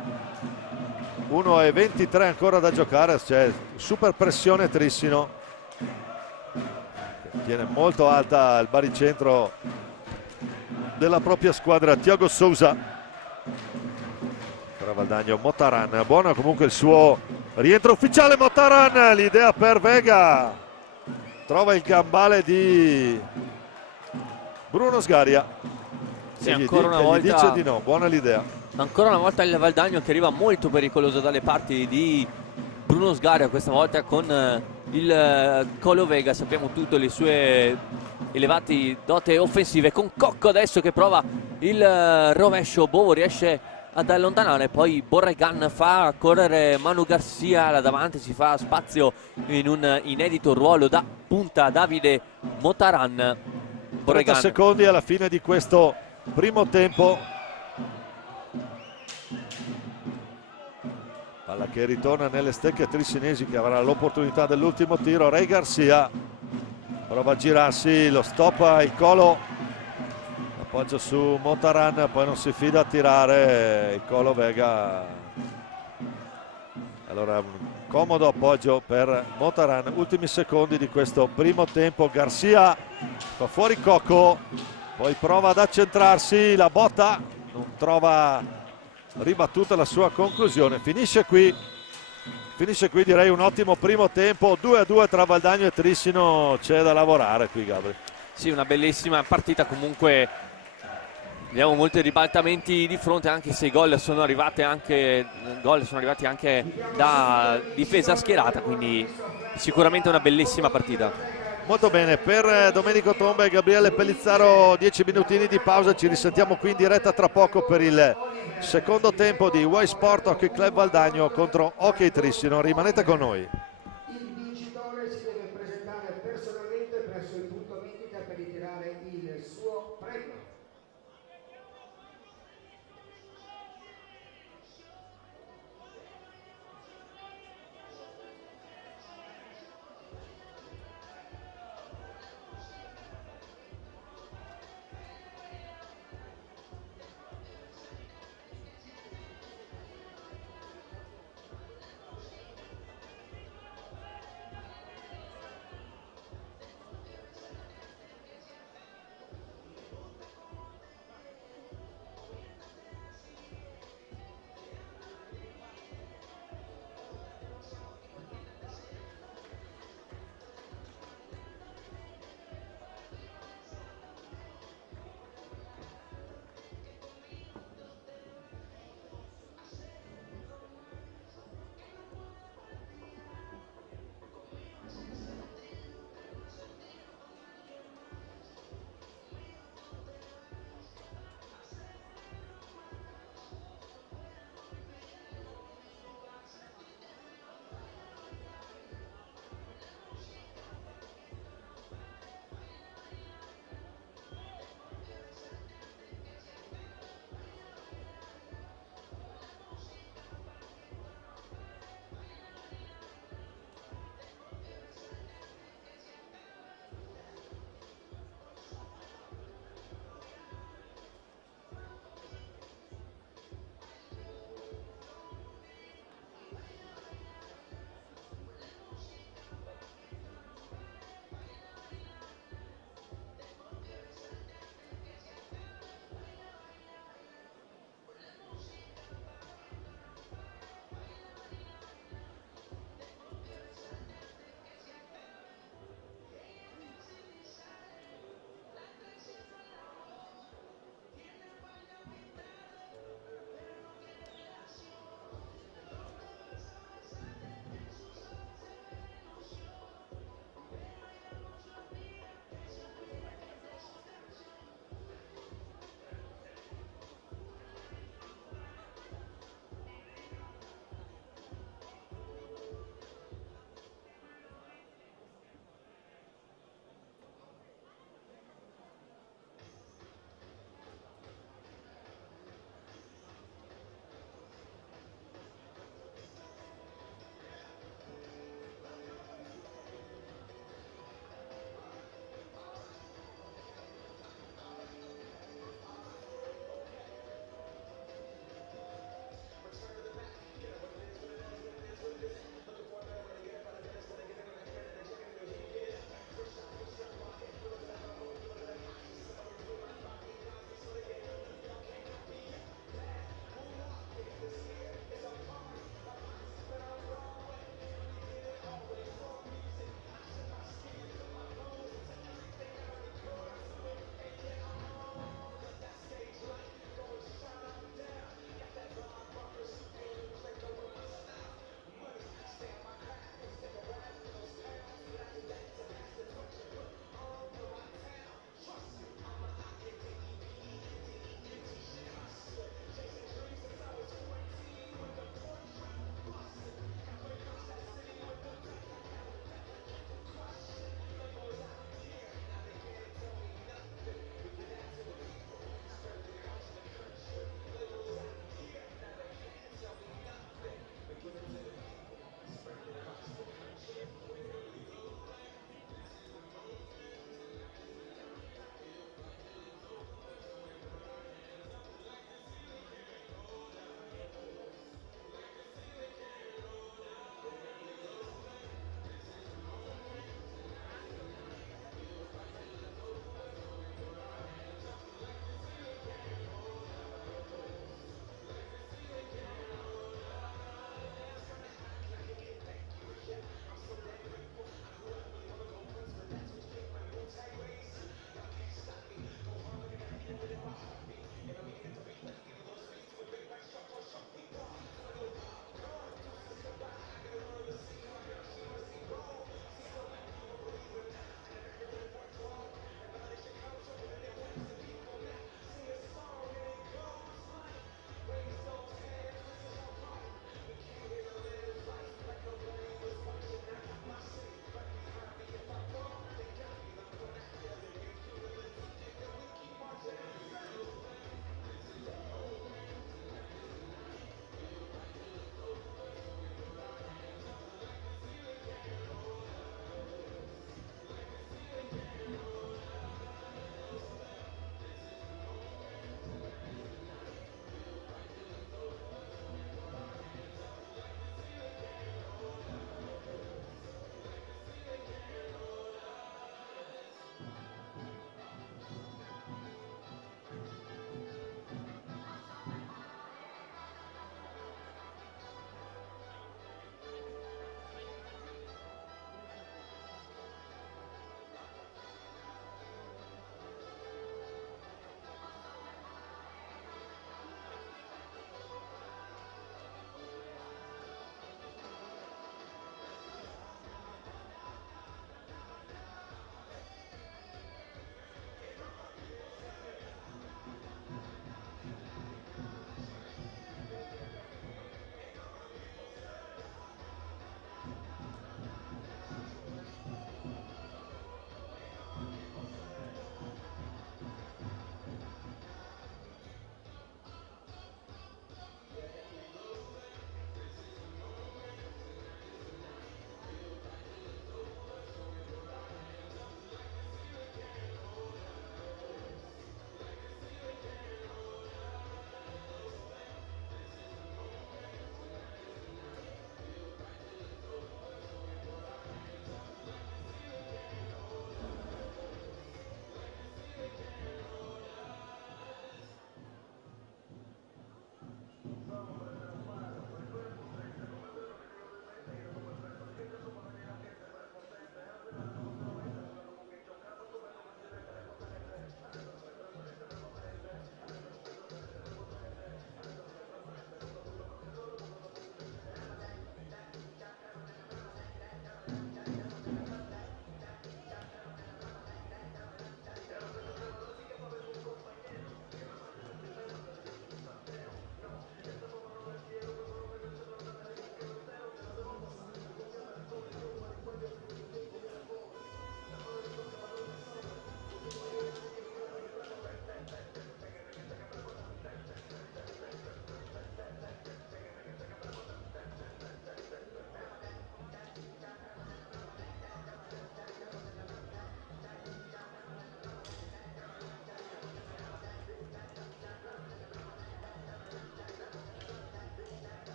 1:23 ancora da giocare, c'è super pressione Trissino. Tiene molto alta il baricentro della propria squadra, Thiago Souza. Per Valdagno, Motaran, buono comunque il suo rientro ufficiale. Motaran, l'idea per Vega, trova il gambale di Bruno Sgaria. Sì, ancora una volta gli dice di no, buona l'idea. Ancora una volta il Valdagno che arriva molto pericoloso dalle parti di Bruno Sgaria, questa volta con il Colo Vega. Sappiamo tutto le sue elevati dote offensive, con Cocco adesso che prova il rovescio, Bovo riesce ad allontanare, poi Borregan fa correre Manu Garcia là davanti, si fa spazio in un inedito ruolo da punta Davide Motaran. 30 secondi alla fine di questo primo tempo. palla che ritorna nelle stecche trissinesi, che avrà l'opportunità dell'ultimo tiro. Ray Garcia prova a girarsi, lo stop il Colo, appoggia su Motaran, poi non si fida a tirare il Colo Vega. Allora un comodo appoggio per Motaran. Ultimi secondi di questo primo tempo. Garcia fa fuori Cocco, poi prova ad accentrarsi, la botta non trova ribattuta la sua conclusione. Finisce qui direi un ottimo primo tempo. 2-2 tra Valdagno e Trissino, c'è da lavorare qui, Gabri. Sì, una bellissima partita, comunque abbiamo molti ribaltamenti di fronte, anche se i gol sono arrivati anche da difesa schierata, quindi sicuramente una bellissima partita. Molto bene, per Domenico Tomba e Gabriele Pellizzaro 10 minutini di pausa, ci risentiamo qui in diretta tra poco per il secondo tempo di Y Sport Hockey Club Valdagno contro Hockey Trissino. Rimanete con noi. Il vincitore si deve presentare personalmente presso il punto vendita per ritirare il suo premio.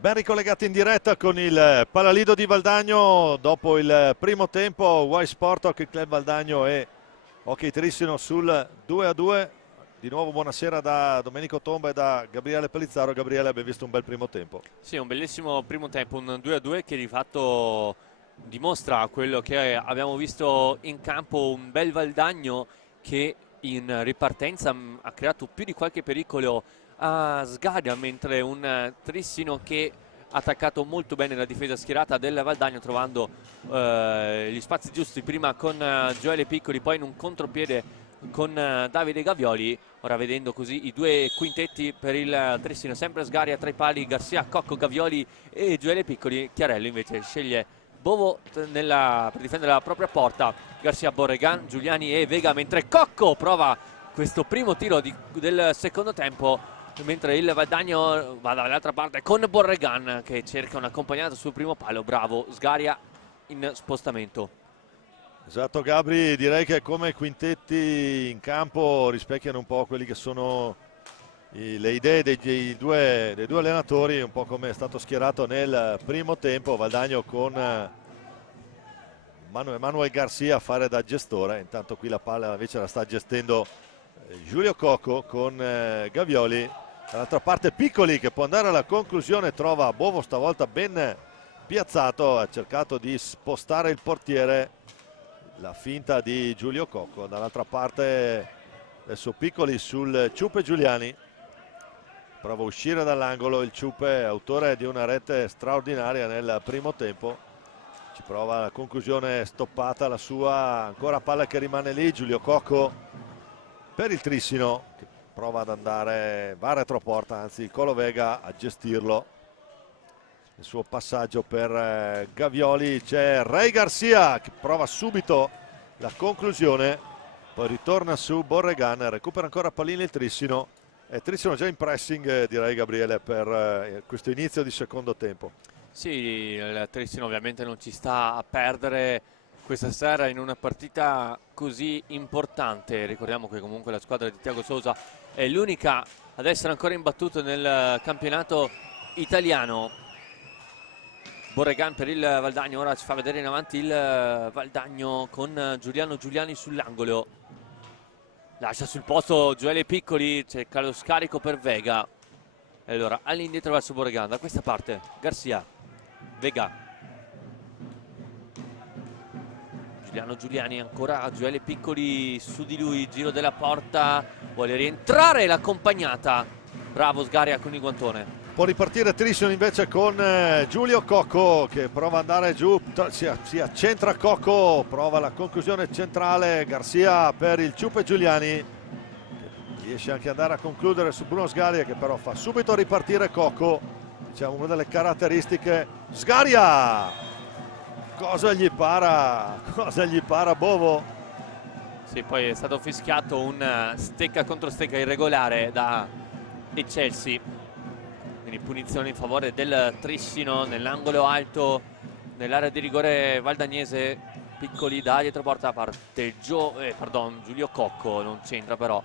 Ben ricollegati in diretta con il Palalido di Valdagno dopo il primo tempo. Y Sport Hockey Club Valdagno e Hockey Trissino sul 2-2. Di nuovo buonasera da Domenico Tomba e da Gabriele Pellizzaro. Gabriele, abbiamo visto un bel primo tempo. Sì, un bellissimo primo tempo, un 2-2 che di fatto dimostra quello che abbiamo visto in campo, un bel Valdagno che in ripartenza ha creato più di qualche pericolo a Sgadia, mentre un Trissino che ha attaccato molto bene la difesa schierata del Valdagno, trovando gli spazi giusti prima con Gioele Piccoli, poi in un contropiede con Davide Gavioli. Ora vedendo così i due quintetti per il Trissino, sempre Sgaria tra i pali, Garcia, Cocco, Gavioli e Gioele Piccoli. Chiarello invece sceglie Bovo per difendere la propria porta. Garcia, Borregan, Giuliani e Vega, mentre Cocco prova questo primo tiro del secondo tempo, mentre il Valdagno va dall'altra parte con Borregan che cerca un'accompagnata sul primo palo. Bravo Sgaria in spostamento. Esatto Gabri, direi che come quintetti in campo rispecchiano un po' quelli che sono le idee dei due allenatori, un po' come è stato schierato nel primo tempo. Valdagno con Manuel Garcia a fare da gestore, intanto qui la palla invece la sta gestendo Giulio Cocco con Gavioli. Dall'altra parte Piccoli che può andare alla conclusione, trova Bovo stavolta ben piazzato, ha cercato di spostare il portiere, la finta di Giulio Cocco. Dall'altra parte adesso Piccoli sul Ciupe Giuliani, prova a uscire dall'angolo. Il Ciupe, autore di una rete straordinaria nel primo tempo, ci prova la conclusione stoppata la sua, ancora palla che rimane lì. Giulio Cocco per il Trissino che prova ad andare, va a retroporta, anzi il Colo Vega a gestirlo. Il suo passaggio per Gavioli, c'è Ray Garcia che prova subito la conclusione, poi ritorna su Borregan, recupera ancora pallini il Trissino, e Trissino già in pressing direi Gabriele per questo inizio di secondo tempo. Sì, il Trissino ovviamente non ci sta a perdere questa sera in una partita così importante. Ricordiamo che comunque la squadra di Thiago Sousa è l'unica ad essere ancora imbattuta nel campionato italiano. Borregan per il Valdagno, ora ci fa vedere in avanti il Valdagno con Giuliano Giuliani sull'angolo, lascia sul posto Gioele Piccoli, cerca lo scarico per Vega e allora all'indietro verso Borregan. Da questa parte Garcia, Vega, Giuliano Giuliani, ancora Gioele Piccoli su di lui, giro della porta, vuole rientrare l'accompagnata, bravo Sgaria con il guantone. Può ripartire Trissino invece con Giulio Cocco che prova ad andare giù, si accentra Cocco, prova la conclusione centrale. Garcia per il Ciupe Giuliani, che riesce anche ad andare a concludere su Bruno Sgaria, che però fa subito ripartire Cocco. Diciamo una delle caratteristiche. Sgaria! Cosa gli para Bovo? Sì, poi è stato fischiato un stecca contro stecca irregolare da Chelsea. Quindi punizione in favore del Trissino nell'angolo alto nell'area di rigore valdagnese. Piccoli da dietro porta, parte Giulio Cocco, non c'entra però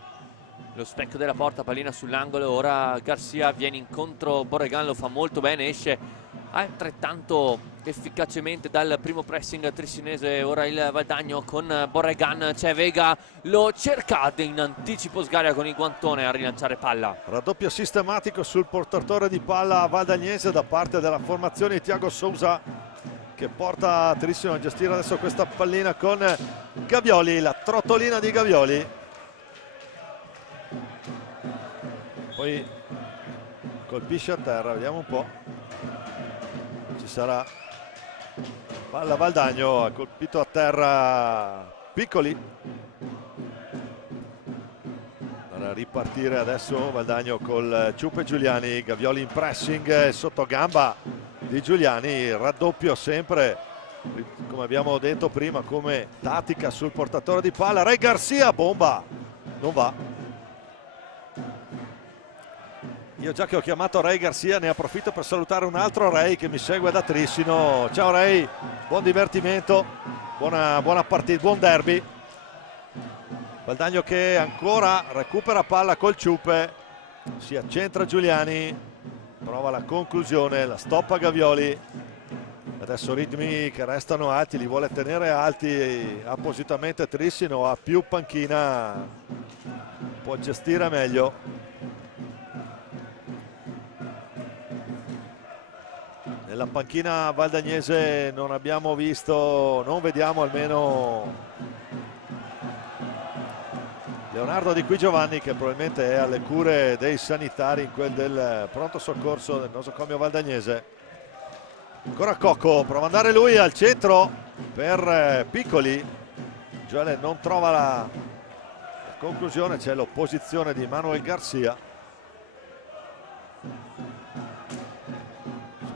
lo specchio della porta, pallina sull'angolo. Ora Garcia viene incontro Borregan, lo fa molto bene, esce altrettanto efficacemente dal primo pressing trissinese. Ora il Valdagno con Borregan, c'è Vega, lo cerca in anticipo Sgaria con il guantone a rilanciare palla. Raddoppio sistematico sul portatore di palla valdagnese da parte della formazione di Thiago Sousa, che porta Trissino a gestire adesso questa pallina con Gavioli, la trottolina di Gavioli. Poi colpisce a terra, vediamo un po'. Ci sarà palla Valdagno, ha colpito a terra Piccoli. Allora ripartire adesso Valdagno col Ciupe Giuliani, Gavioli in pressing, sotto gamba di Giuliani, raddoppio sempre come abbiamo detto prima come tattica sul portatore di palla. Ray Garcia, bomba, non va. Io già che ho chiamato Ray Garcia ne approfitto per salutare un altro Ray che mi segue da Trissino. Ciao Ray, buon divertimento, buona partita, buon derby. Valdagno che ancora recupera palla col Ciupe, si accentra Giuliani, prova la conclusione, la stoppa Gavioli. Adesso ritmi che restano alti, li vuole tenere alti appositamente Trissino, ha più panchina, può gestire meglio. Nella panchina valdagnese non abbiamo visto, non vediamo almeno Leonardo Di Qui Giovanni, che probabilmente è alle cure dei sanitari in quel del pronto soccorso del nosocomio valdagnese. Ancora Cocco, prova ad andare lui al centro per Piccoli. Gioele non trova la conclusione, c'è l'opposizione di Manuel Garcia.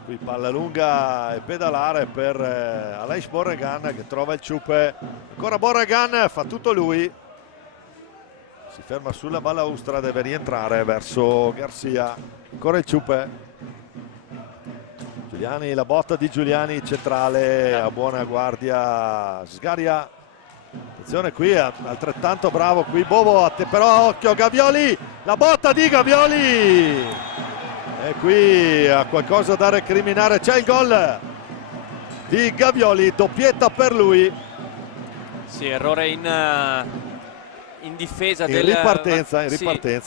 Qui palla lunga e pedalare per Aleix Borregan, che trova il ciupe. Ancora Borregan, fa tutto lui. Si ferma sulla balaustra, deve rientrare verso Garcia. Ancora il ciupe. Giuliani, la botta di Giuliani centrale, a buona guardia Sgaria. Attenzione qui, altrettanto bravo qui Bovo, però occhio Gavioli, la botta di Gavioli. E qui ha qualcosa da recriminare, c'è il gol di Gavioli, doppietta per lui. Sì, errore in difesa in ripartenza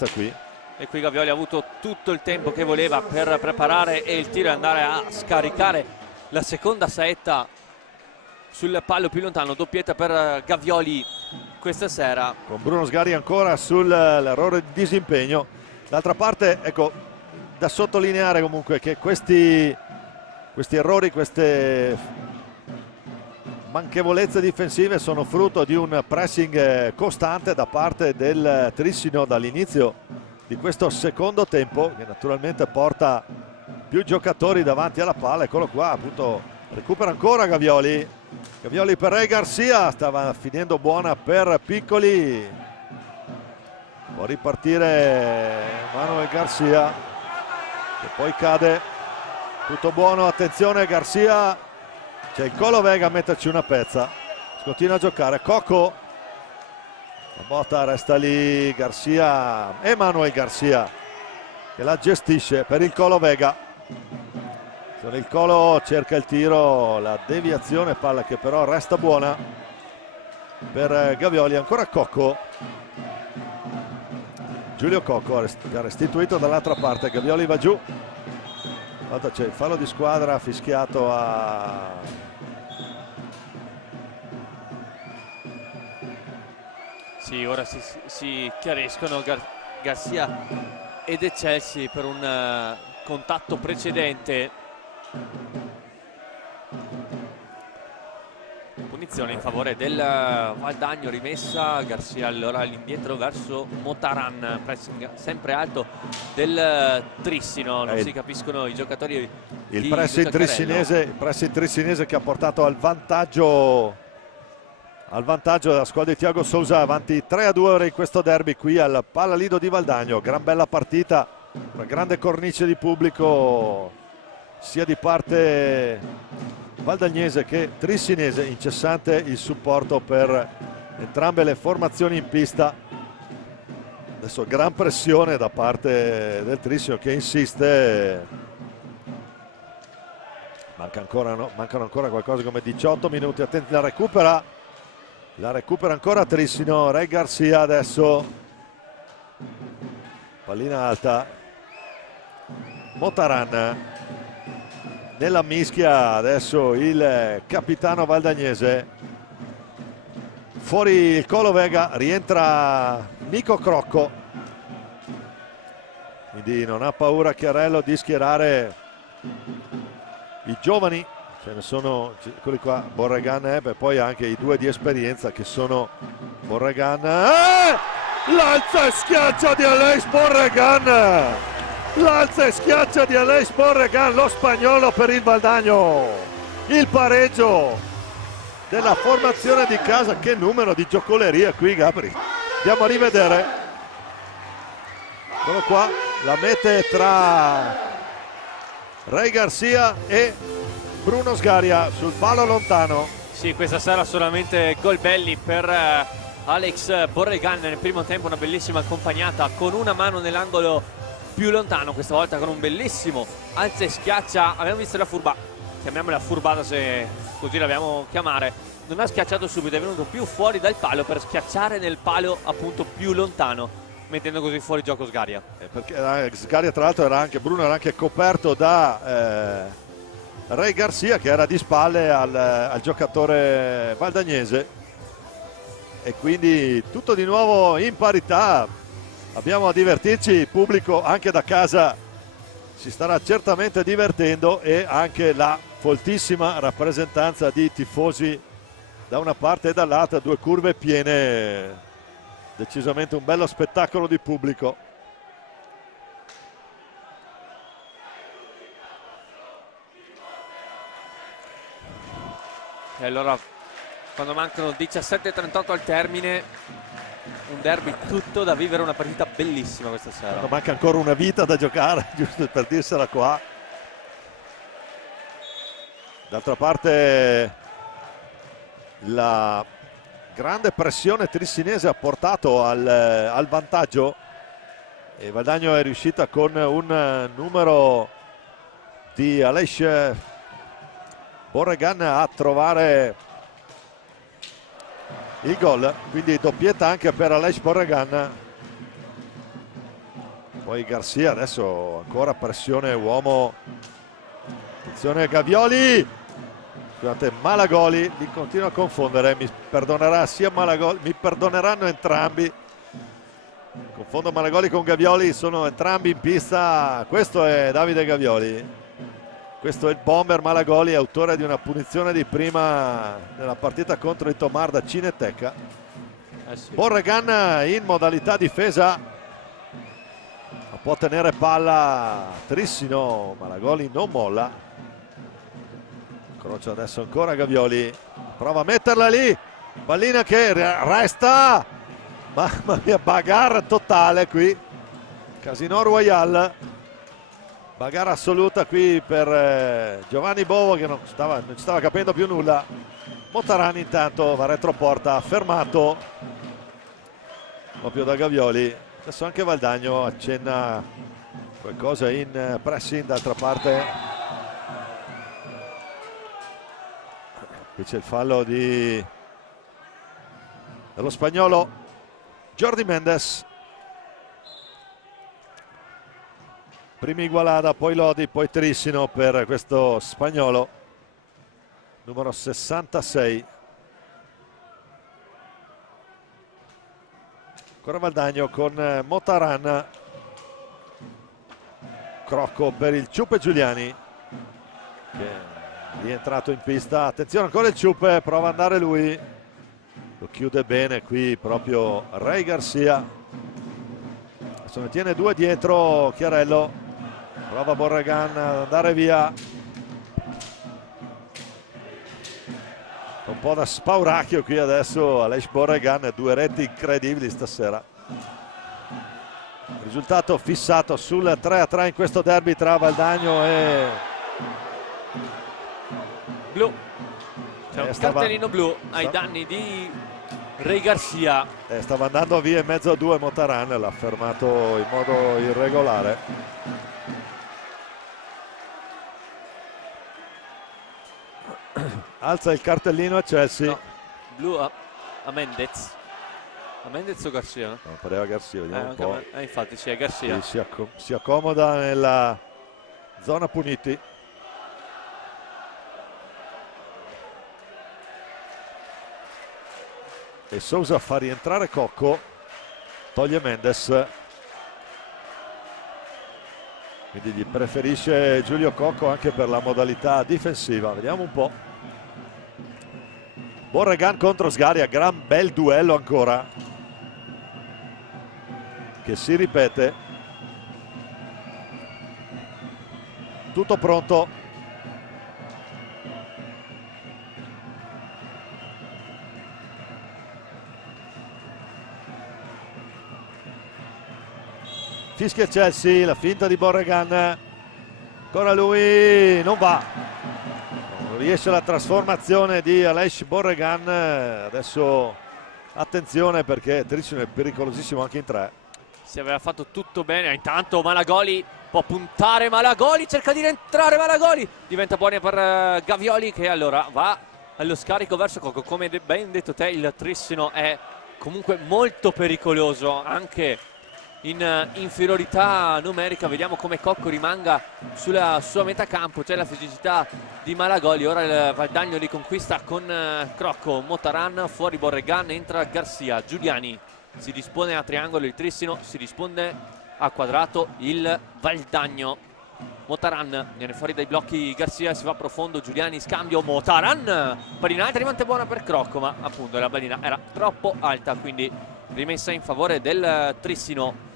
sì. Qui. E qui Gavioli ha avuto tutto il tempo che voleva per preparare e il tiro e andare a scaricare la seconda saetta sul palo più lontano. Doppietta per Gavioli questa sera. Con Bruno Sgari ancora sull'errore di disimpegno. D'altra parte, ecco, da sottolineare comunque che questi errori, queste manchevolezze difensive sono frutto di un pressing costante da parte del Trissino dall'inizio di questo secondo tempo, che naturalmente porta più giocatori davanti alla palla. Eccolo qua, appunto, recupera ancora Gavioli. Gavioli per Ray Garcia, stava finendo buona per Piccoli. Può ripartire Manuel Garcia, che poi cade. Tutto buono, attenzione Garcia, c'è il Colo Vega a metterci una pezza. Continua a giocare Cocco. La botta resta lì, Garcia, Emanuel Garcia che la gestisce per il Colo Vega. Il Colo cerca il tiro, la deviazione, palla che però resta buona per Gavioli. Ancora Cocco, Giulio Cocco ha restituito dall'altra parte, Gavioli va giù. Guarda, c'è il fallo di squadra fischiato a... Sì, ora si chiariscono Garcia ed Eccelsi per un contatto precedente. Punizione in favore del Valdagno, rimessa. Garcia allora all'indietro verso Motaran, pressing sempre alto del Trissino. Non si capiscono i giocatori. Il pressing trissinese che ha portato al vantaggio della squadra di Thiago Sousa, avanti 3-2 ora in questo derby qui al Palalido di Valdagno. Gran bella partita, una grande cornice di pubblico sia di parte valdagnese che trissinese, incessante il supporto per entrambe le formazioni in pista. Adesso gran pressione da parte del Trissino che insiste. Mancano ancora qualcosa come 18 minuti. Attenti, la recupera ancora Trissino. Ray Garcia adesso, pallina alta, Motaran nella mischia, adesso il capitano valdagnese. Fuori il Colo Vega, rientra Nico Crocco, quindi non ha paura Chiarello di schierare i giovani. Ce ne sono quelli qua, Borregan e poi anche i due di esperienza che sono Borregan. L'alza e schiaccia di Aleix Borregan! L'alza e schiaccia di Aleix Borregan, lo spagnolo per il Valdagno. Il pareggio della formazione di casa. Che numero di giocoleria qui, Gabri. Andiamo a rivedere. Eccolo qua, la mette tra Ray Garcia e Bruno Sgaria sul palo lontano. Sì, questa sera solamente gol belli per Alex Borregan. Nel primo tempo una bellissima accompagnata con una mano nell'angolo più lontano, questa volta con un bellissimo alza e schiaccia. Abbiamo visto la furba, chiamiamola furbata se così l'abbiamo chiamare, non ha schiacciato subito, è venuto più fuori dal palo per schiacciare nel palo appunto più lontano, mettendo così fuori gioco Sgaria. Perché Sgaria tra l'altro Bruno era anche coperto da Ray Garcia, che era di spalle al giocatore valdagnese, e quindi tutto di nuovo in parità. Abbiamo a divertirci, il pubblico anche da casa si starà certamente divertendo, e anche la foltissima rappresentanza di tifosi da una parte e dall'altra, due curve piene, decisamente un bello spettacolo di pubblico. E allora, quando mancano 17:38 al termine, un derby tutto da vivere, una partita bellissima questa sera. Quando manca ancora una vita da giocare, giusto per dirsela qua. D'altra parte la grande pressione trissinese ha portato al vantaggio, e Valdagno è riuscita con un numero di Aleix Borregan a trovare il gol, quindi doppietta anche per Aleix Borregan. Poi Garcia, adesso ancora pressione uomo, attenzione Gavioli, scusate, Malagoli, li continuo a confondere, mi perdonerà sia Malagoli, mi perdoneranno entrambi, confondo Malagoli con Gavioli, sono entrambi in pista. Questo è Davide Gavioli, questo è il bomber Malagoli, autore di una punizione di prima nella partita contro il Tomar da Cineteca. Sì. Borregan in modalità difesa, ma può tenere palla Trissino, Malagoli non molla. Croce adesso ancora Gavioli, prova a metterla lì, pallina che resta, mamma mia, bagarre totale qui, Casino Royal, bagarre assoluta qui per Giovanni Bovo, che non ci stava capendo più nulla. Motarani intanto va retroporta, fermato proprio da Gavioli. Adesso anche Valdagno accenna qualcosa in pressing, d'altra parte qui c'è il fallo dello spagnolo Jordi Mendes. Prima Igualada, poi Lodi, poi Trissino per questo spagnolo numero 66. Ancora Valdagno con Motaran, crocco per il Ciupe Giuliani che è rientrato in pista. Attenzione ancora il Ciupe, prova ad andare lui, lo chiude bene qui proprio Ray Garcia. Adesso ne tiene due dietro Chiarello, prova Borregan ad andare via, un po' da spauracchio qui adesso Aleix Borregan, due reti incredibili stasera. Risultato fissato sul 3-3 in questo derby tra Valdagno e blu. C'è un cartellino blu ai danni di Ray Garcia. Stava andando via in mezzo a due Motaran, l'ha fermato in modo irregolare. Alza il cartellino a Chelsea. No, blu a Mendez. A Mendez o Garcia? No, pareva Garcia, vediamo un po'. Infatti sì, è Garcia. Sì, si accomoda nella zona puniti. E Sousa fa rientrare Cocco, toglie Mendes, quindi gli preferisce Giulio Cocco anche per la modalità difensiva. Vediamo un po'. Borregan contro Sgaria, gran bel duello ancora che si ripete. Tutto pronto. Fischia Chelsea, la finta di Borregan, ancora lui, non va, non riesce la trasformazione di Aleix Borregan. Adesso attenzione perché Trissino è pericolosissimo anche in tre. si aveva fatto tutto bene. Intanto Malagoli può puntare, Malagoli cerca di rientrare, Malagoli diventa buona per Gavioli, che allora va allo scarico verso Cocco. Come ben detto te, il Trissino è comunque molto pericoloso anche in inferiorità numerica. Vediamo come Cocco rimanga sulla sua metà campo, c'è la fisicità di Malagoli. Ora il Valdagno li conquista con Crocco, Motaran fuori Borregan, entra Garcia, Giuliani si dispone a triangolo, il Trissino si dispone a quadrato, il Valdagno. Motaran viene fuori dai blocchi, Garcia si va profondo, Giuliani scambio, Motaran, pallina alta, rimane buona per Crocco, ma appunto la pallina era troppo alta, quindi rimessa in favore del Trissino.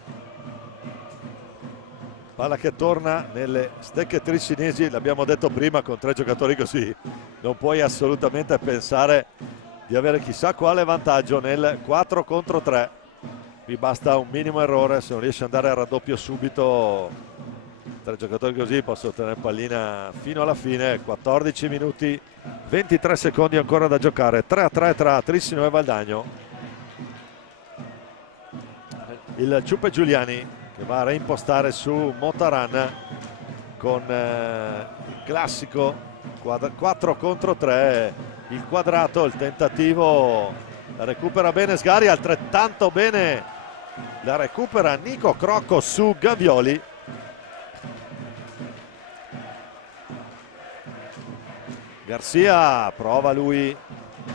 Palla che torna nelle stecche trissinesi, l'abbiamo detto prima, con 3 giocatori così non puoi assolutamente pensare di avere chissà quale vantaggio nel 4 contro 3. Qui basta un minimo errore, se non riesci ad andare al raddoppio subito, 3 giocatori così possono ottenere pallina fino alla fine. 14 minuti 23 secondi ancora da giocare, 3-3 tra Trissino e Valdagno. Il Ciuppe Giuliani che va a reimpostare su Motaran con il classico 4 contro 3, il quadrato, il tentativo, la recupera bene Sgari, altrettanto bene la recupera Nico Crocco su Gavioli. Garcia prova lui,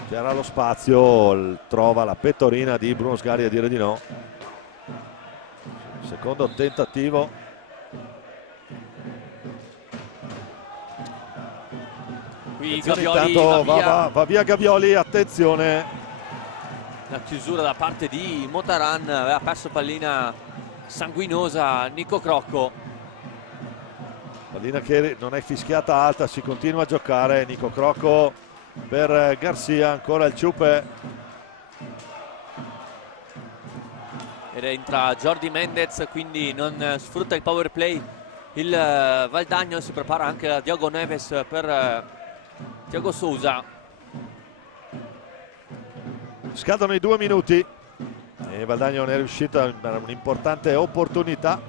c'era lo spazio, trova la pettorina di Bruno Sgari a dire di no. Secondo tentativo. Qui Gavioli intanto va via Gavioli, attenzione. La chiusura da parte di Motaran, aveva perso pallina sanguinosa Nico Crocco. Pallina che non è fischiata alta, si continua a giocare. Nico Crocco per Garcia, ancora il Ciuppe. Ed entra Jordi Mendez, quindi non sfrutta il power play il Valdagno. Si prepara anche a Diogo Neves per Thiago Sousa. Scadono i 2 minuti e Valdagno non è riuscito a un'importante opportunità.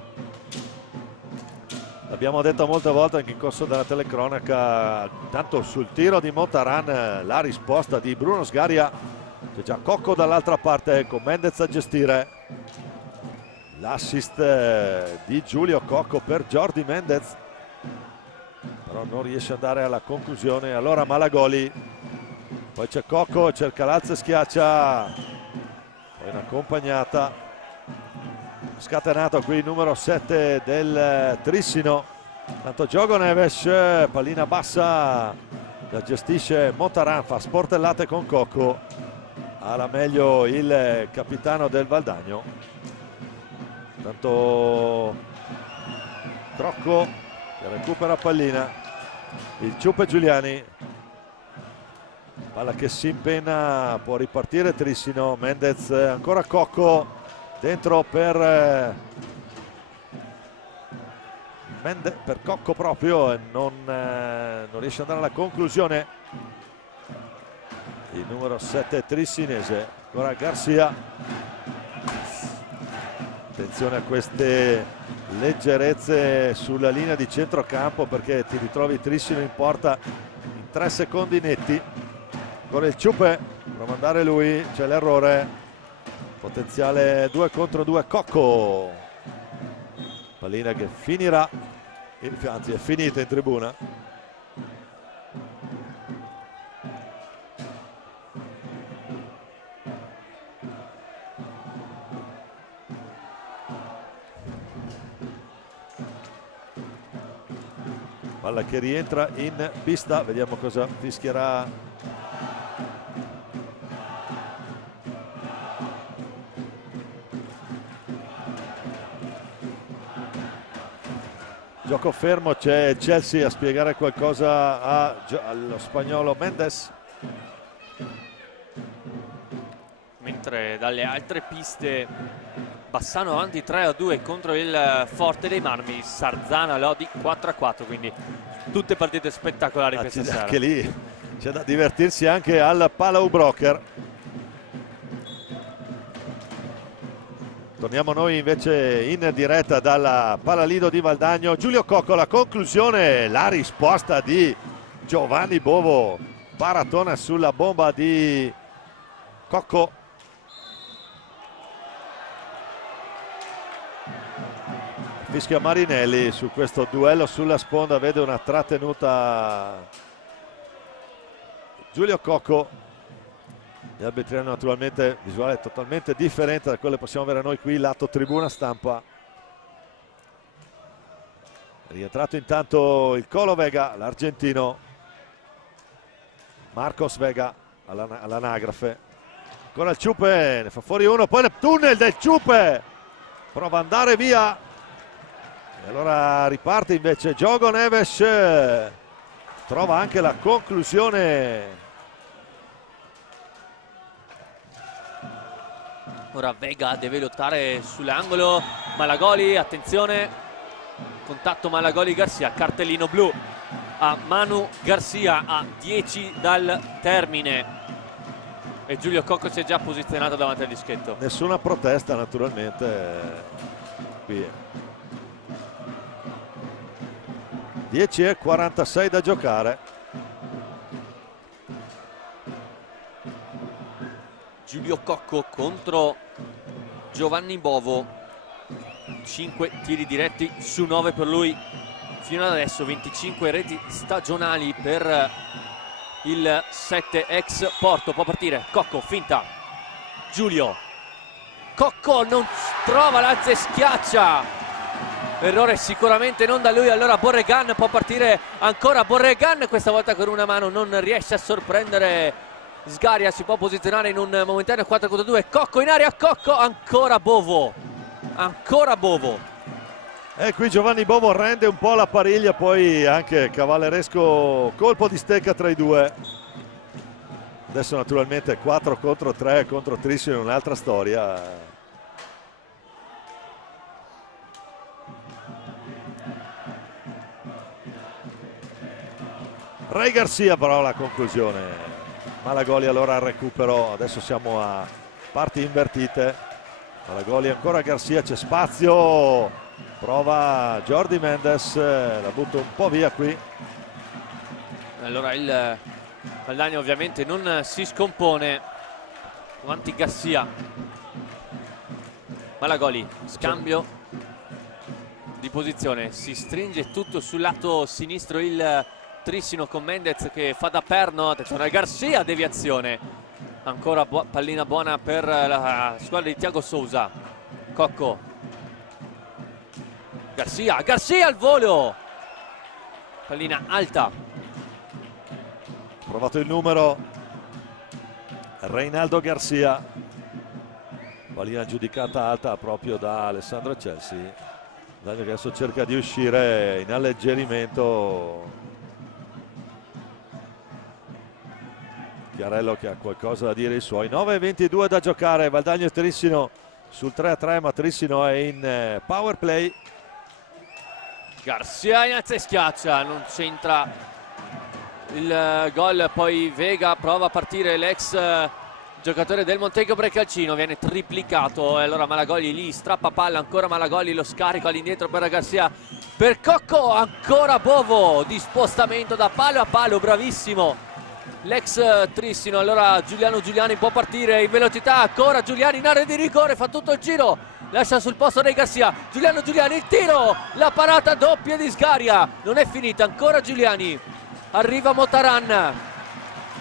L'abbiamo detto molte volte anche in corso della telecronaca. Tanto sul tiro di Motaran la risposta di Bruno Sgaria, c'è già Cocco dall'altra parte con Mendez a gestire. L'assist di Giulio Cocco per Jordi Mendez, però non riesce ad andare alla conclusione. Allora Malagoli, poi c'è Cocco, cerca l'alza e schiaccia, poi un'accompagnata, scatenato qui il numero 7 del Trissino. Tanto Diogo Neves, pallina bassa, la gestisce Motaran, fa sportellate con Cocco, alla meglio il capitano del Valdagno. Tanto Crocco che recupera pallina, il Ciuppe Giuliani, palla che si impenna, può ripartire Trissino. Mendez, ancora Cocco dentro per Cocco proprio, e non riesce ad andare alla conclusione il numero 7 trissinese. Ancora Garcia. Attenzione a queste leggerezze sulla linea di centrocampo, perché ti ritrovi Trissino in porta in 3 secondi netti. Ancora il Ciuppe, prova a mandare lui, c'è l'errore, potenziale 2 contro 2 Cocco. Pallina che finirà, anzi è finita in tribuna. Palla che rientra in pista, vediamo cosa fischierà gioco fermo. C'è Chelsea a spiegare qualcosa allo spagnolo Mendes, mentre dalle altre piste Bassano avanti 3-2 contro il Forte dei Marmi, Sarzana Lodi 4-4, quindi tutte partite spettacolari questa sera. Anche lì c'è da divertirsi anche al Palau Broker. Torniamo noi invece in diretta dalla Palalido di Valdagno. Giulio Cocco, la conclusione, la risposta di Giovanni Bovo, paratona sulla bomba di Cocco. Fischia Marinelli su questo duello sulla sponda, vede una trattenuta Giulio Cocco. Gli arbitri hanno naturalmente visuale totalmente differente da quello che possiamo avere noi qui lato tribuna stampa. È rientrato intanto il Colo Vega, l'argentino Marcos Vega all'anagrafe. Ancora il Ciupe, ne fa fuori uno, poi nel tunnel del Ciupe, prova ad andare via e allora riparte invece Diogo Neves, trova anche la conclusione. Ora Vega deve lottare sull'angolo, Malagoli, attenzione, contatto Malagoli-Garcia, cartellino blu a Manu Garcia a 10 dal termine e Giulio Cocco si è già posizionato davanti al dischetto. Nessuna protesta naturalmente qui. 10:46 da giocare. Giulio Cocco contro Giovanni Bovo, 5 tiri diretti su 9 per lui fino ad adesso, 25 reti stagionali per il 7 ex Porto. Può partire Cocco, finta Giulio Cocco, non trova Lazze, schiaccia, errore sicuramente non da lui. Allora Borregan, può partire ancora Borregan, questa volta con una mano non riesce a sorprendere Sgaria, si può posizionare in un momentaneo 4 contro 2. Cocco in aria, Cocco, ancora Bovo, ancora Bovo. E qui Giovanni Bovo rende un po' la pariglia, poi anche cavalleresco colpo di stecca tra i due. Adesso naturalmente 4 contro 3 contro Trissino è un'altra storia. Ray Garcia però la conclusione. Malagoli allora al recupero, adesso siamo a parti invertite. Malagoli ancora Garcia, c'è spazio, prova Jordi Mendes, la butta un po' via qui. Allora il Valdagno ovviamente non si scompone avanti Garcia. Malagoli, scambio di posizione, si stringe tutto sul lato sinistro il Trissino con Mendez che fa da perno, attenzione Garcia, deviazione, ancora pallina buona per la squadra di Thiago Sousa. Cocco, Garcia, Garcia al volo, pallina alta, provato il numero Reinaldo Garcia, pallina giudicata alta proprio da Alessandro Chelsea. Che adesso cerca di uscire in alleggerimento. Chiarello che ha qualcosa da dire i suoi. 9:22 da giocare, Valdagno e Trissino sul 3-3, ma Trissino è in power play. Garcia inizia e schiaccia, non c'entra il gol. Poi Vega prova a partire, l'ex giocatore del Montego Brecalcino, viene triplicato e allora Malagoli lì strappa palla, ancora Malagoli, lo scarico all'indietro per Garcia, per Cocco, ancora Bovo di spostamento da palo a palo, bravissimo l'ex Trissino. Allora Giuliano Giuliani può partire in velocità, ancora Giuliani in area di rigore, fa tutto il giro, lascia sul posto dei Garcia. Giuliano Giuliani, il tiro, la parata doppia di Sgaria, non è finita, ancora Giuliani, arriva Motaran,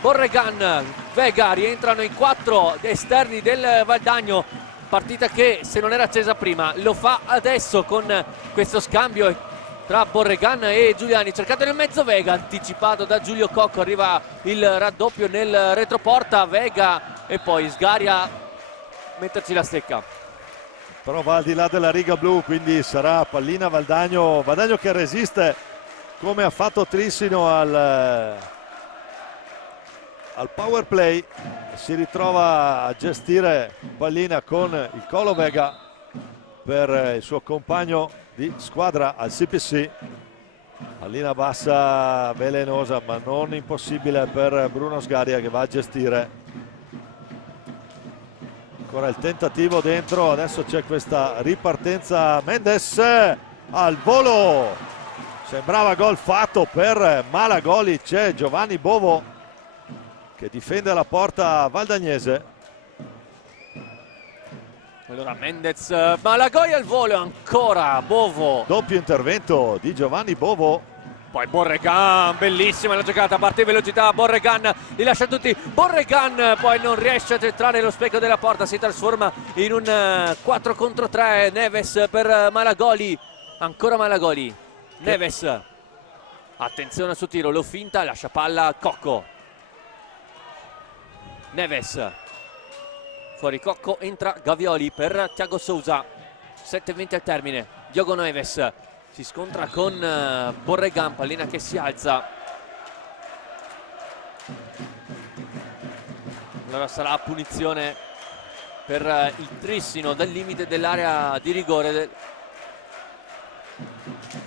Borregan, Vega, rientrano in 4 esterni del Valdagno, partita che se non era accesa prima lo fa adesso con questo scambio tra Borregan e Giuliani. Cercato nel mezzo Vega, anticipato da Giulio Cocco, arriva il raddoppio nel retroporta, Vega e poi Sgaria metterci la stecca. Però va al di là della riga blu, quindi sarà pallina Valdagno, Valdagno che resiste come ha fatto Trissino al power play, si ritrova a gestire pallina con il Colo Vega per il suo compagno di squadra al CPC. Pallina bassa velenosa ma non impossibile per Bruno Sgaria che va a gestire Ancora il tentativo dentro, adesso c'è questa ripartenza. Mendes al volo, sembrava gol fatto per Malagoli. C'è Giovanni Bovo che difende la porta valdagnese. Allora Mendez, Malagoli al volo, ancora Bovo. Doppio intervento di Giovanni Bovo. Poi Borregan, bellissima la giocata, parte in velocità, Borregan li lascia tutti, Borregan poi non riesce a centrare lo specchio della porta, si trasforma in un 4 contro 3, Neves per Malagoli, ancora Malagoli, Neves, attenzione al suo tiro, lo finta, lascia palla a Cocco, Neves, fuori Cocco, entra Gavioli per Thiago Sousa, 7:20 al termine, Diogo Neves si scontra con Borregan, pallina che si alza. Allora sarà punizione per il Trissino dal limite dell'area di rigore.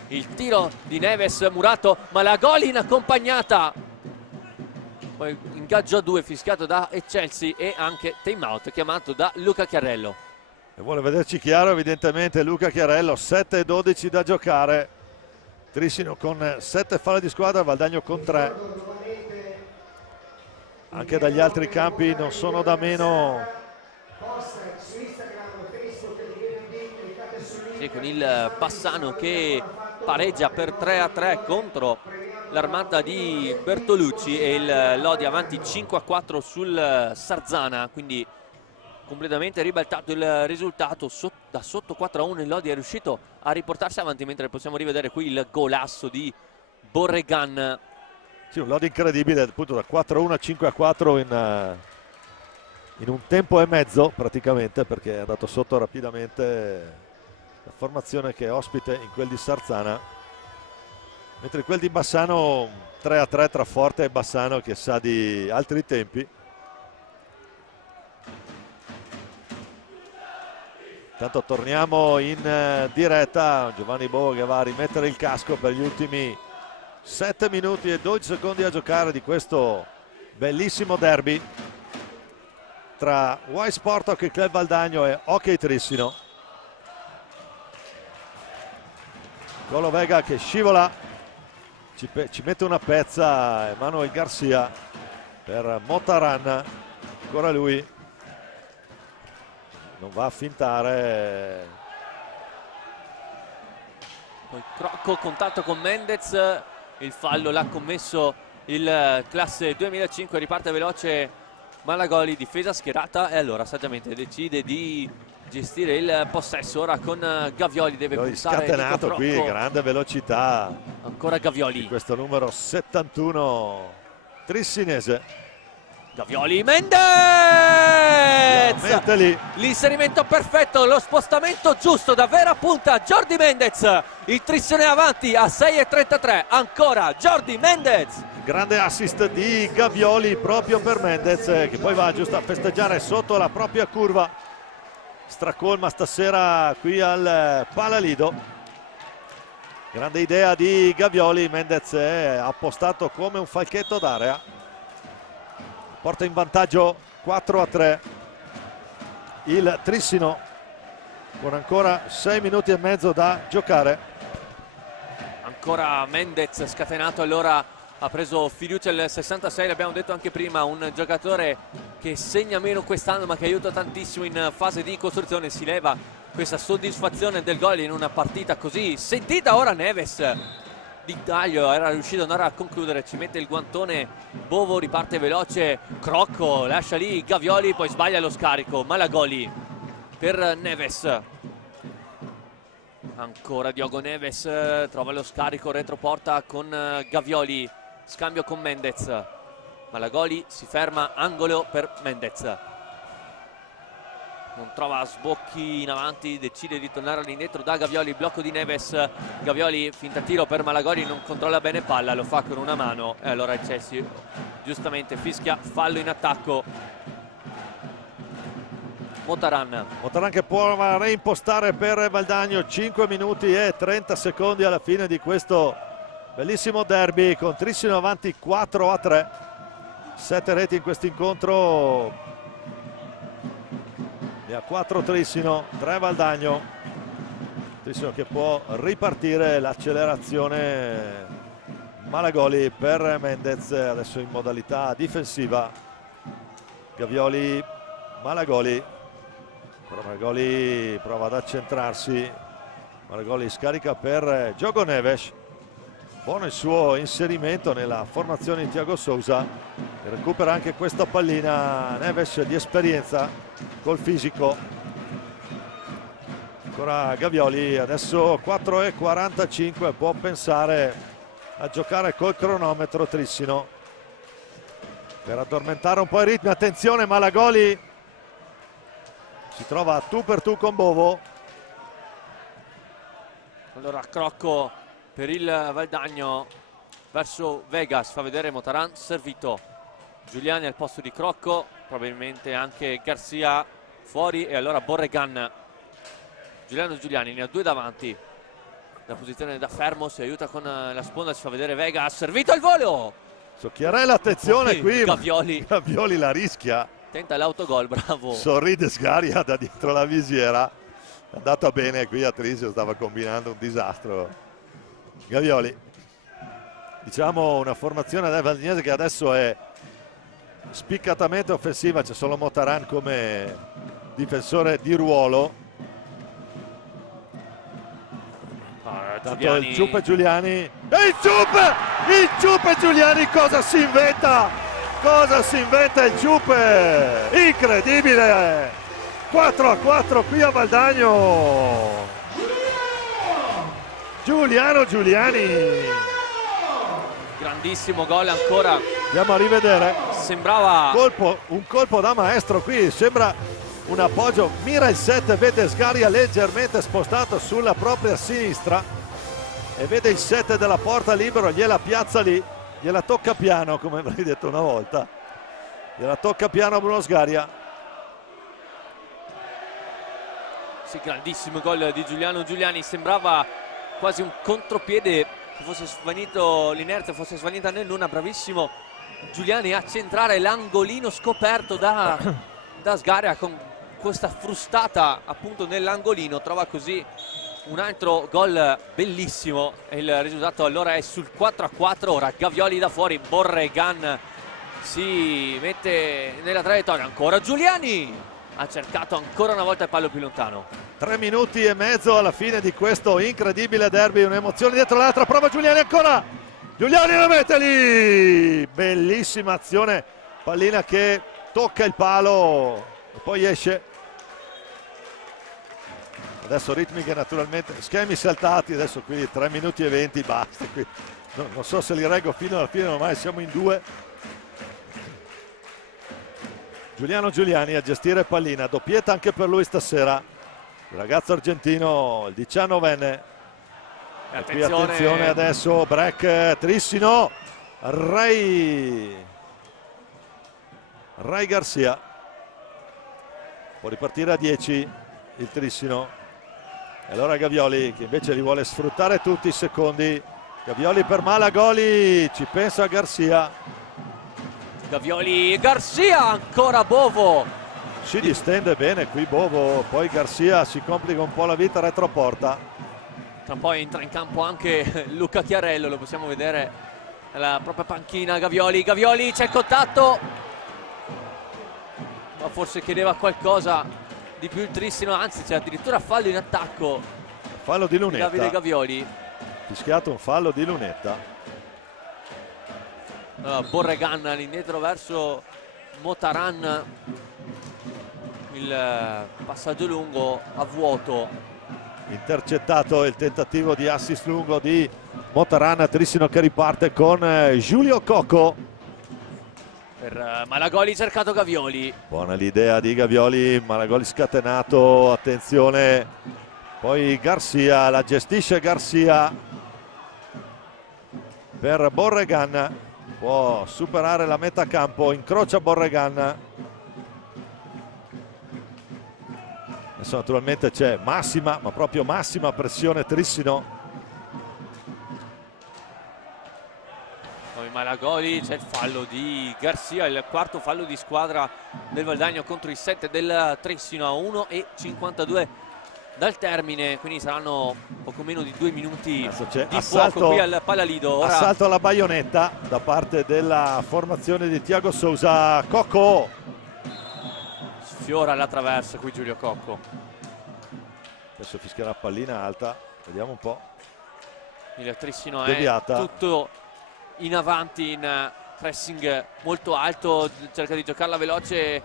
Il tiro di Neves, murato, Malagoli in accompagnata. Poi ingaggio a 2 fischiato da Chelsea e anche time out chiamato da Luca Chiarello. E vuole vederci chiaro evidentemente Luca Chiarello. 7:12 da giocare, Trissino con 7 falle di squadra, Valdagno con 3. Anche dagli altri campi non sono da meno. Sì, con il Bassano che pareggia per 3-3 contro l'armata di Bertolucci e il Lodi avanti 5-4 sul Sarzana, quindi completamente ribaltato il risultato. Da sotto 4-1 il Lodi è riuscito a riportarsi avanti, mentre possiamo rivedere qui il golasso di Borregan. Sì, un Lodi incredibile, appunto da 4-1 a 5-4 in un tempo e mezzo praticamente, perché è andato sotto rapidamente la formazione che è ospite in quel di Sarzana, mentre quel di Bassano 3-3 tra Forte e Bassano, che sa di altri tempi. Intanto torniamo in diretta, Giovanni Bovo che va a rimettere il casco per gli ultimi 7 minuti e 12 secondi a giocare di questo bellissimo derby tra Y Sport Hockey Club Valdagno e Hockey Trissino. Colo Vega che scivola, ci mette una pezza Emanuel Garcia per Motaran, ancora lui. Non va a fintare. Poi Crocco, contatto con Mendez, il fallo l'ha commesso il classe 2005, riparte veloce Malagoli, difesa schierata e allora saggiamente decide di gestire il possesso ora con Gavioli, deve puntare scatenato qui, grande velocità. Ancora Gavioli. Di questo numero 71 trissinese. Gavioli, Mendez! L'inserimento perfetto, lo spostamento giusto da vera punta, Jordi Mendez. Il Trissino è avanti a 6:33, ancora Jordi Mendez. Grande assist di Gavioli proprio per Mendez, che poi va giusto a festeggiare sotto la propria curva. Stracolma stasera qui al Palalido. Grande idea di Gavioli, Mendez è appostato come un falchetto d'area. Porta in vantaggio 4-3 il Trissino con ancora 6 minuti e mezzo da giocare. Ancora Mendez scatenato, allora ha preso fiducia il 66, l'abbiamo detto anche prima, un giocatore che segna meno quest'anno ma che aiuta tantissimo in fase di costruzione. Si leva questa soddisfazione del gol in una partita così sentita. Ora Neves di taglio era riuscito ad andare a concludere, ci mette il guantone Bovo, riparte veloce Crocco, lascia lì Gavioli, poi sbaglia lo scarico. Malagoli per Neves, ancora Diogo Neves, trova lo scarico retroporta con Gavioli, scambio con Mendez, Malagoli si ferma, angolo per Mendez, non trova sbocchi in avanti, decide di tornare all'indietro da Gavioli, blocco di Neves, Gavioli finta tiro per Malagoli, non controlla bene palla, lo fa con una mano e allora il Chelsea giustamente fischia fallo in attacco. Motaran che può reimpostare per Valdagno. 5 minuti e 30 secondi alla fine di questo bellissimo derby con Trissino avanti 4-3, 7 reti in questo incontro. Ne ha 4 Trissino, 3 Valdagno. Trissino che può ripartire, l'accelerazione Malagoli per Mendez, adesso in modalità difensiva. Gavioli, Malagoli. Però Malagoli prova ad accentrarsi. Malagoli scarica per Diogo Neves. Buono il suo inserimento nella formazione di Thiago Sousa, che recupera anche questa pallina. Neves di esperienza col fisico. Ancora Gavioli, adesso 4:45, può pensare a giocare col cronometro Trissino per addormentare un po' i ritmi. Attenzione, Malagoli si trova a tu per tu con Bovo. Allora Crocco per il Valdagno verso Vegas, fa vedere Motaran servito. Giuliani al posto di Crocco, probabilmente anche Garcia fuori, e allora Borregan. Giuliani ne ha 2 davanti, la posizione da fermo, si aiuta con la sponda, si fa vedere Vegas, servito al volo. Socchiarella, attenzione qui, Gavioli la rischia. tenta l'autogol, bravo. Sorride Sgaria da dietro la visiera. È andata bene qui a Trisio, stava combinando un disastro. Gavioli, diciamo una formazione del Valdignese che adesso è spiccatamente offensiva, c'è solo Motaran come difensore di ruolo. Tanto il Ciuppe Giuliani, e il Ciuppe Giuliani cosa si inventa? Cosa si inventa il Ciuppe? Incredibile! 4-4 qui a Valdagno. Giuliani, grandissimo gol ancora. andiamo a rivedere. Sembrava un colpo da maestro qui, sembra un appoggio, mira il set, vede Sgaria leggermente spostato sulla propria sinistra e vede il set della porta libero, gliela piazza lì, gliela tocca piano, come avrei detto una volta, gliela tocca piano Bruno Sgaria. Sì, grandissimo gol di Giuliani, sembrava quasi un contropiede, che fosse svanito l'inerzia, fosse svanita nel nulla. Bravissimo Giuliani a centrare l'angolino scoperto da Sgaria, con questa frustata appunto nell'angolino, trova così un altro gol bellissimo e il risultato allora è sul 4-4. Ora Gavioli da fuori, Borregan si mette nella traiettoria, ancora Giuliani ha cercato ancora una volta il pallo più lontano. 3 minuti e mezzo alla fine di questo incredibile derby, un'emozione dietro l'altra, prova Giuliani ancora, Giuliani la mette lì, bellissima azione, pallina che tocca il palo e poi esce. Adesso ritmiche naturalmente, schemi saltati, adesso qui 3 minuti e 20, basta qui. Non so se li reggo fino alla fine, ormai siamo in 2. Giuliani a gestire pallina, doppietta anche per lui stasera, il ragazzo argentino, il 19enne. E qui attenzione adesso, break Trissino, Ray Garcia, può ripartire a 10 il Trissino. E allora Gavioli che invece li vuole sfruttare tutti i secondi. Gavioli per Malagoli, ci pensa Garcia. Garcia, ancora Bovo. Si distende bene qui Bovo, poi Garcia si complica un po' la vita retroporta. Tra un po' entra in campo anche Luca Chiarello, lo possiamo vedere nella propria panchina. Gavioli, c'è il contatto. Ma forse chiedeva qualcosa di più il Trissino, anzi c'è addirittura fallo in attacco. Fallo di Lunetta. Davide Gavioli. Fischiato un fallo di Lunetta. Borregan all'indietro verso Motaran, il passaggio lungo a vuoto. Intercettato il tentativo di assist lungo di Motaran, Trissino che riparte con Giulio Cocco. Per Malagoli, cercato Gavioli. Buona l'idea di Gavioli, Malagoli scatenato, attenzione. Poi Garcia, la gestisce Garcia per Borregan. Può superare la metà campo, incrocia Borregan. Adesso naturalmente c'è massima, ma proprio massima pressione Trissino. Poi Malagoli, c'è il fallo di Garcia, il quarto fallo di squadra del Valdagno contro i 7 del Trissino, a 1:52 dal termine, quindi saranno poco meno di 2 minuti di fuoco qui al Palalido. Ora assalto alla baionetta da parte della formazione di Thiago Sousa. Cocco sfiora la traversa qui Giulio Cocco. Adesso fischierà pallina alta, vediamo un po'. Il Trissino deviata. È tutto in avanti, in pressing molto alto, cerca di giocarla veloce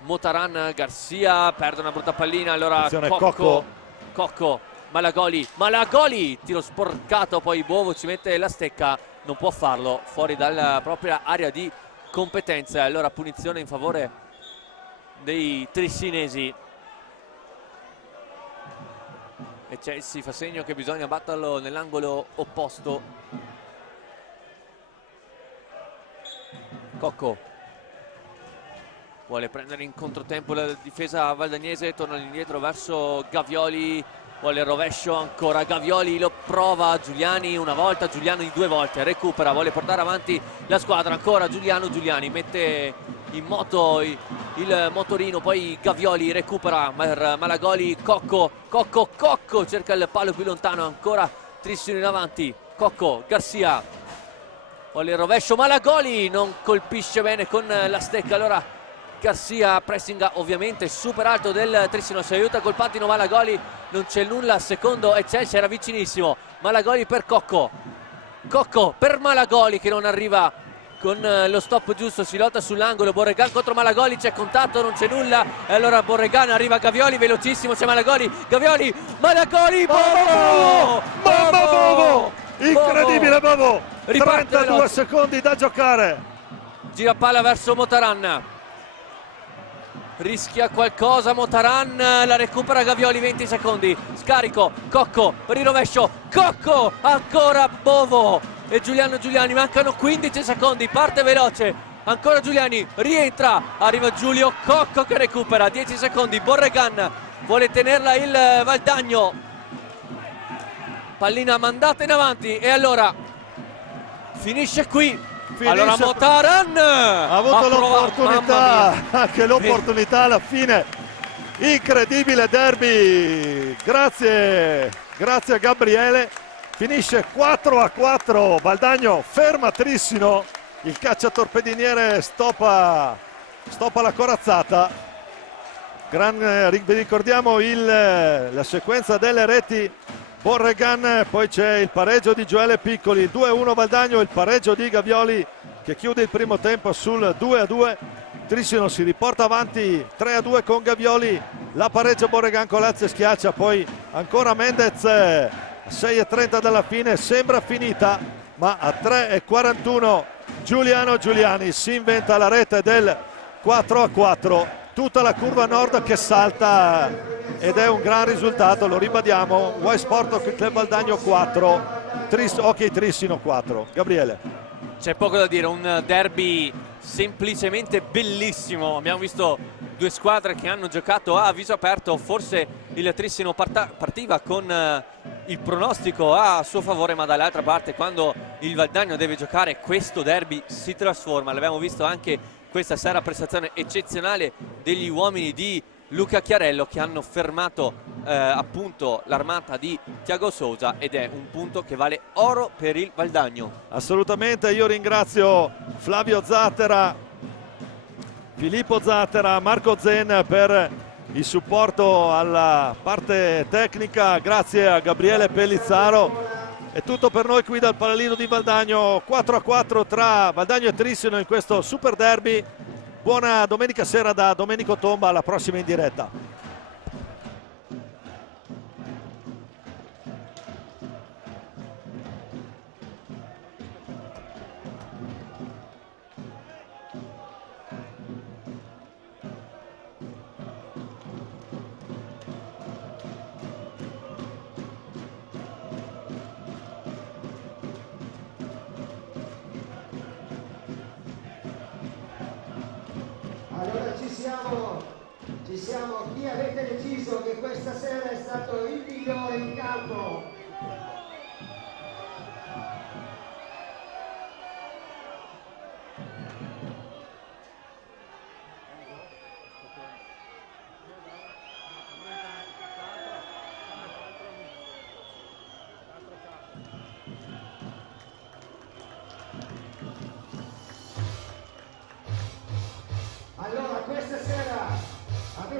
Motaran. Garcia perde una brutta pallina, allora Cocco, Malagoli, tiro sporcato, poi Bovo ci mette la stecca, non può farlo, fuori dalla propria area di competenza, allora punizione in favore dei trissinesi. E Chelsea fa segno che bisogna batterlo nell'angolo opposto. Cocco vuole prendere in controtempo la difesa valdagnese, torna indietro verso Gavioli, vuole il rovescio ancora Gavioli, lo prova Giuliani una volta, Giuliani 2 volte, recupera, vuole portare avanti la squadra, ancora Giuliani mette in moto il motorino, poi Gavioli recupera per Malagoli. Cocco cerca il palo più lontano, ancora Trissino in avanti, Cocco, Garcia vuole il rovescio, Malagoli non colpisce bene con la stecca, allora Garcia pressinga ovviamente super alto del Trissino, si aiuta col pattino Malagoli, non c'è nulla, secondo e Chelsea era vicinissimo, Malagoli per Cocco per Malagoli che non arriva con lo stop giusto, si lotta sull'angolo, Borregan contro Malagoli, c'è contatto, non c'è nulla, e allora Borregan, arriva Gavioli, velocissimo, c'è Malagoli, Malagoli, Bovo! Incredibile Bovo! 32 veloce. secondi da giocare. Gira palla verso Motaran, rischia qualcosa Motaran, la recupera Gavioli, 20 secondi, scarico, Cocco per il rovescio, Cocco, ancora Bovo e Giuliani, mancano 15 secondi, parte veloce, ancora Giuliani, rientra, arriva Giulio Cocco che recupera, 10 secondi, Borregan vuole tenerla il Valdagno, pallina mandata in avanti e allora finisce qui. Allora Motaran ha avuto l'opportunità, anche l'opportunità alla fine. Incredibile derby, grazie a Gabriele. Finisce 4-4, Valdagno ferma Trissino, il cacciatorpediniere stoppa la corazzata. Ricordiamo la sequenza delle reti. Borregan, poi c'è il pareggio di Gioele Piccoli, 2-1 Valdagno, il pareggio di Gavioli che chiude il primo tempo sul 2-2. Trissino si riporta avanti 3-2 con Gavioli, la pareggia Borregan con Lazio schiaccia, poi ancora Mendez, 6:30 dalla fine, sembra finita, ma a 3:41 Giuliani si inventa la rete del 4-4, tutta la curva nord che salta ed è un gran risultato, lo ribadiamo. Y Sport Club Valdagno 4, Hockey Trissino 4. Gabriele, c'è poco da dire, un derby semplicemente bellissimo, abbiamo visto due squadre che hanno giocato a viso aperto, forse il Trissino partiva con il pronostico a suo favore, ma dall'altra parte quando il Valdagno deve giocare questo derby si trasforma, l'abbiamo visto anche questa sera, prestazione eccezionale degli uomini di Luca Chiarello che hanno fermato appunto l'armata di Thiago Sousa ed è un punto che vale oro per il Valdagno. Assolutamente, io ringrazio Flavio Zattera, Filippo Zattera, Marco Zen per il supporto alla parte tecnica, grazie a Gabriele Pellizzaro. È tutto per noi qui dal Palalido di Valdagno, 4-4 tra Valdagno e Trissino in questo super derby. Buona domenica sera da Domenico Tomba, alla prossima in diretta. Allora ci siamo, chi avete deciso che questa sera è stato il migliore in campo?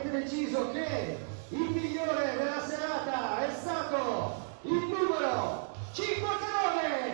avete deciso che il migliore della serata è stato il numero 59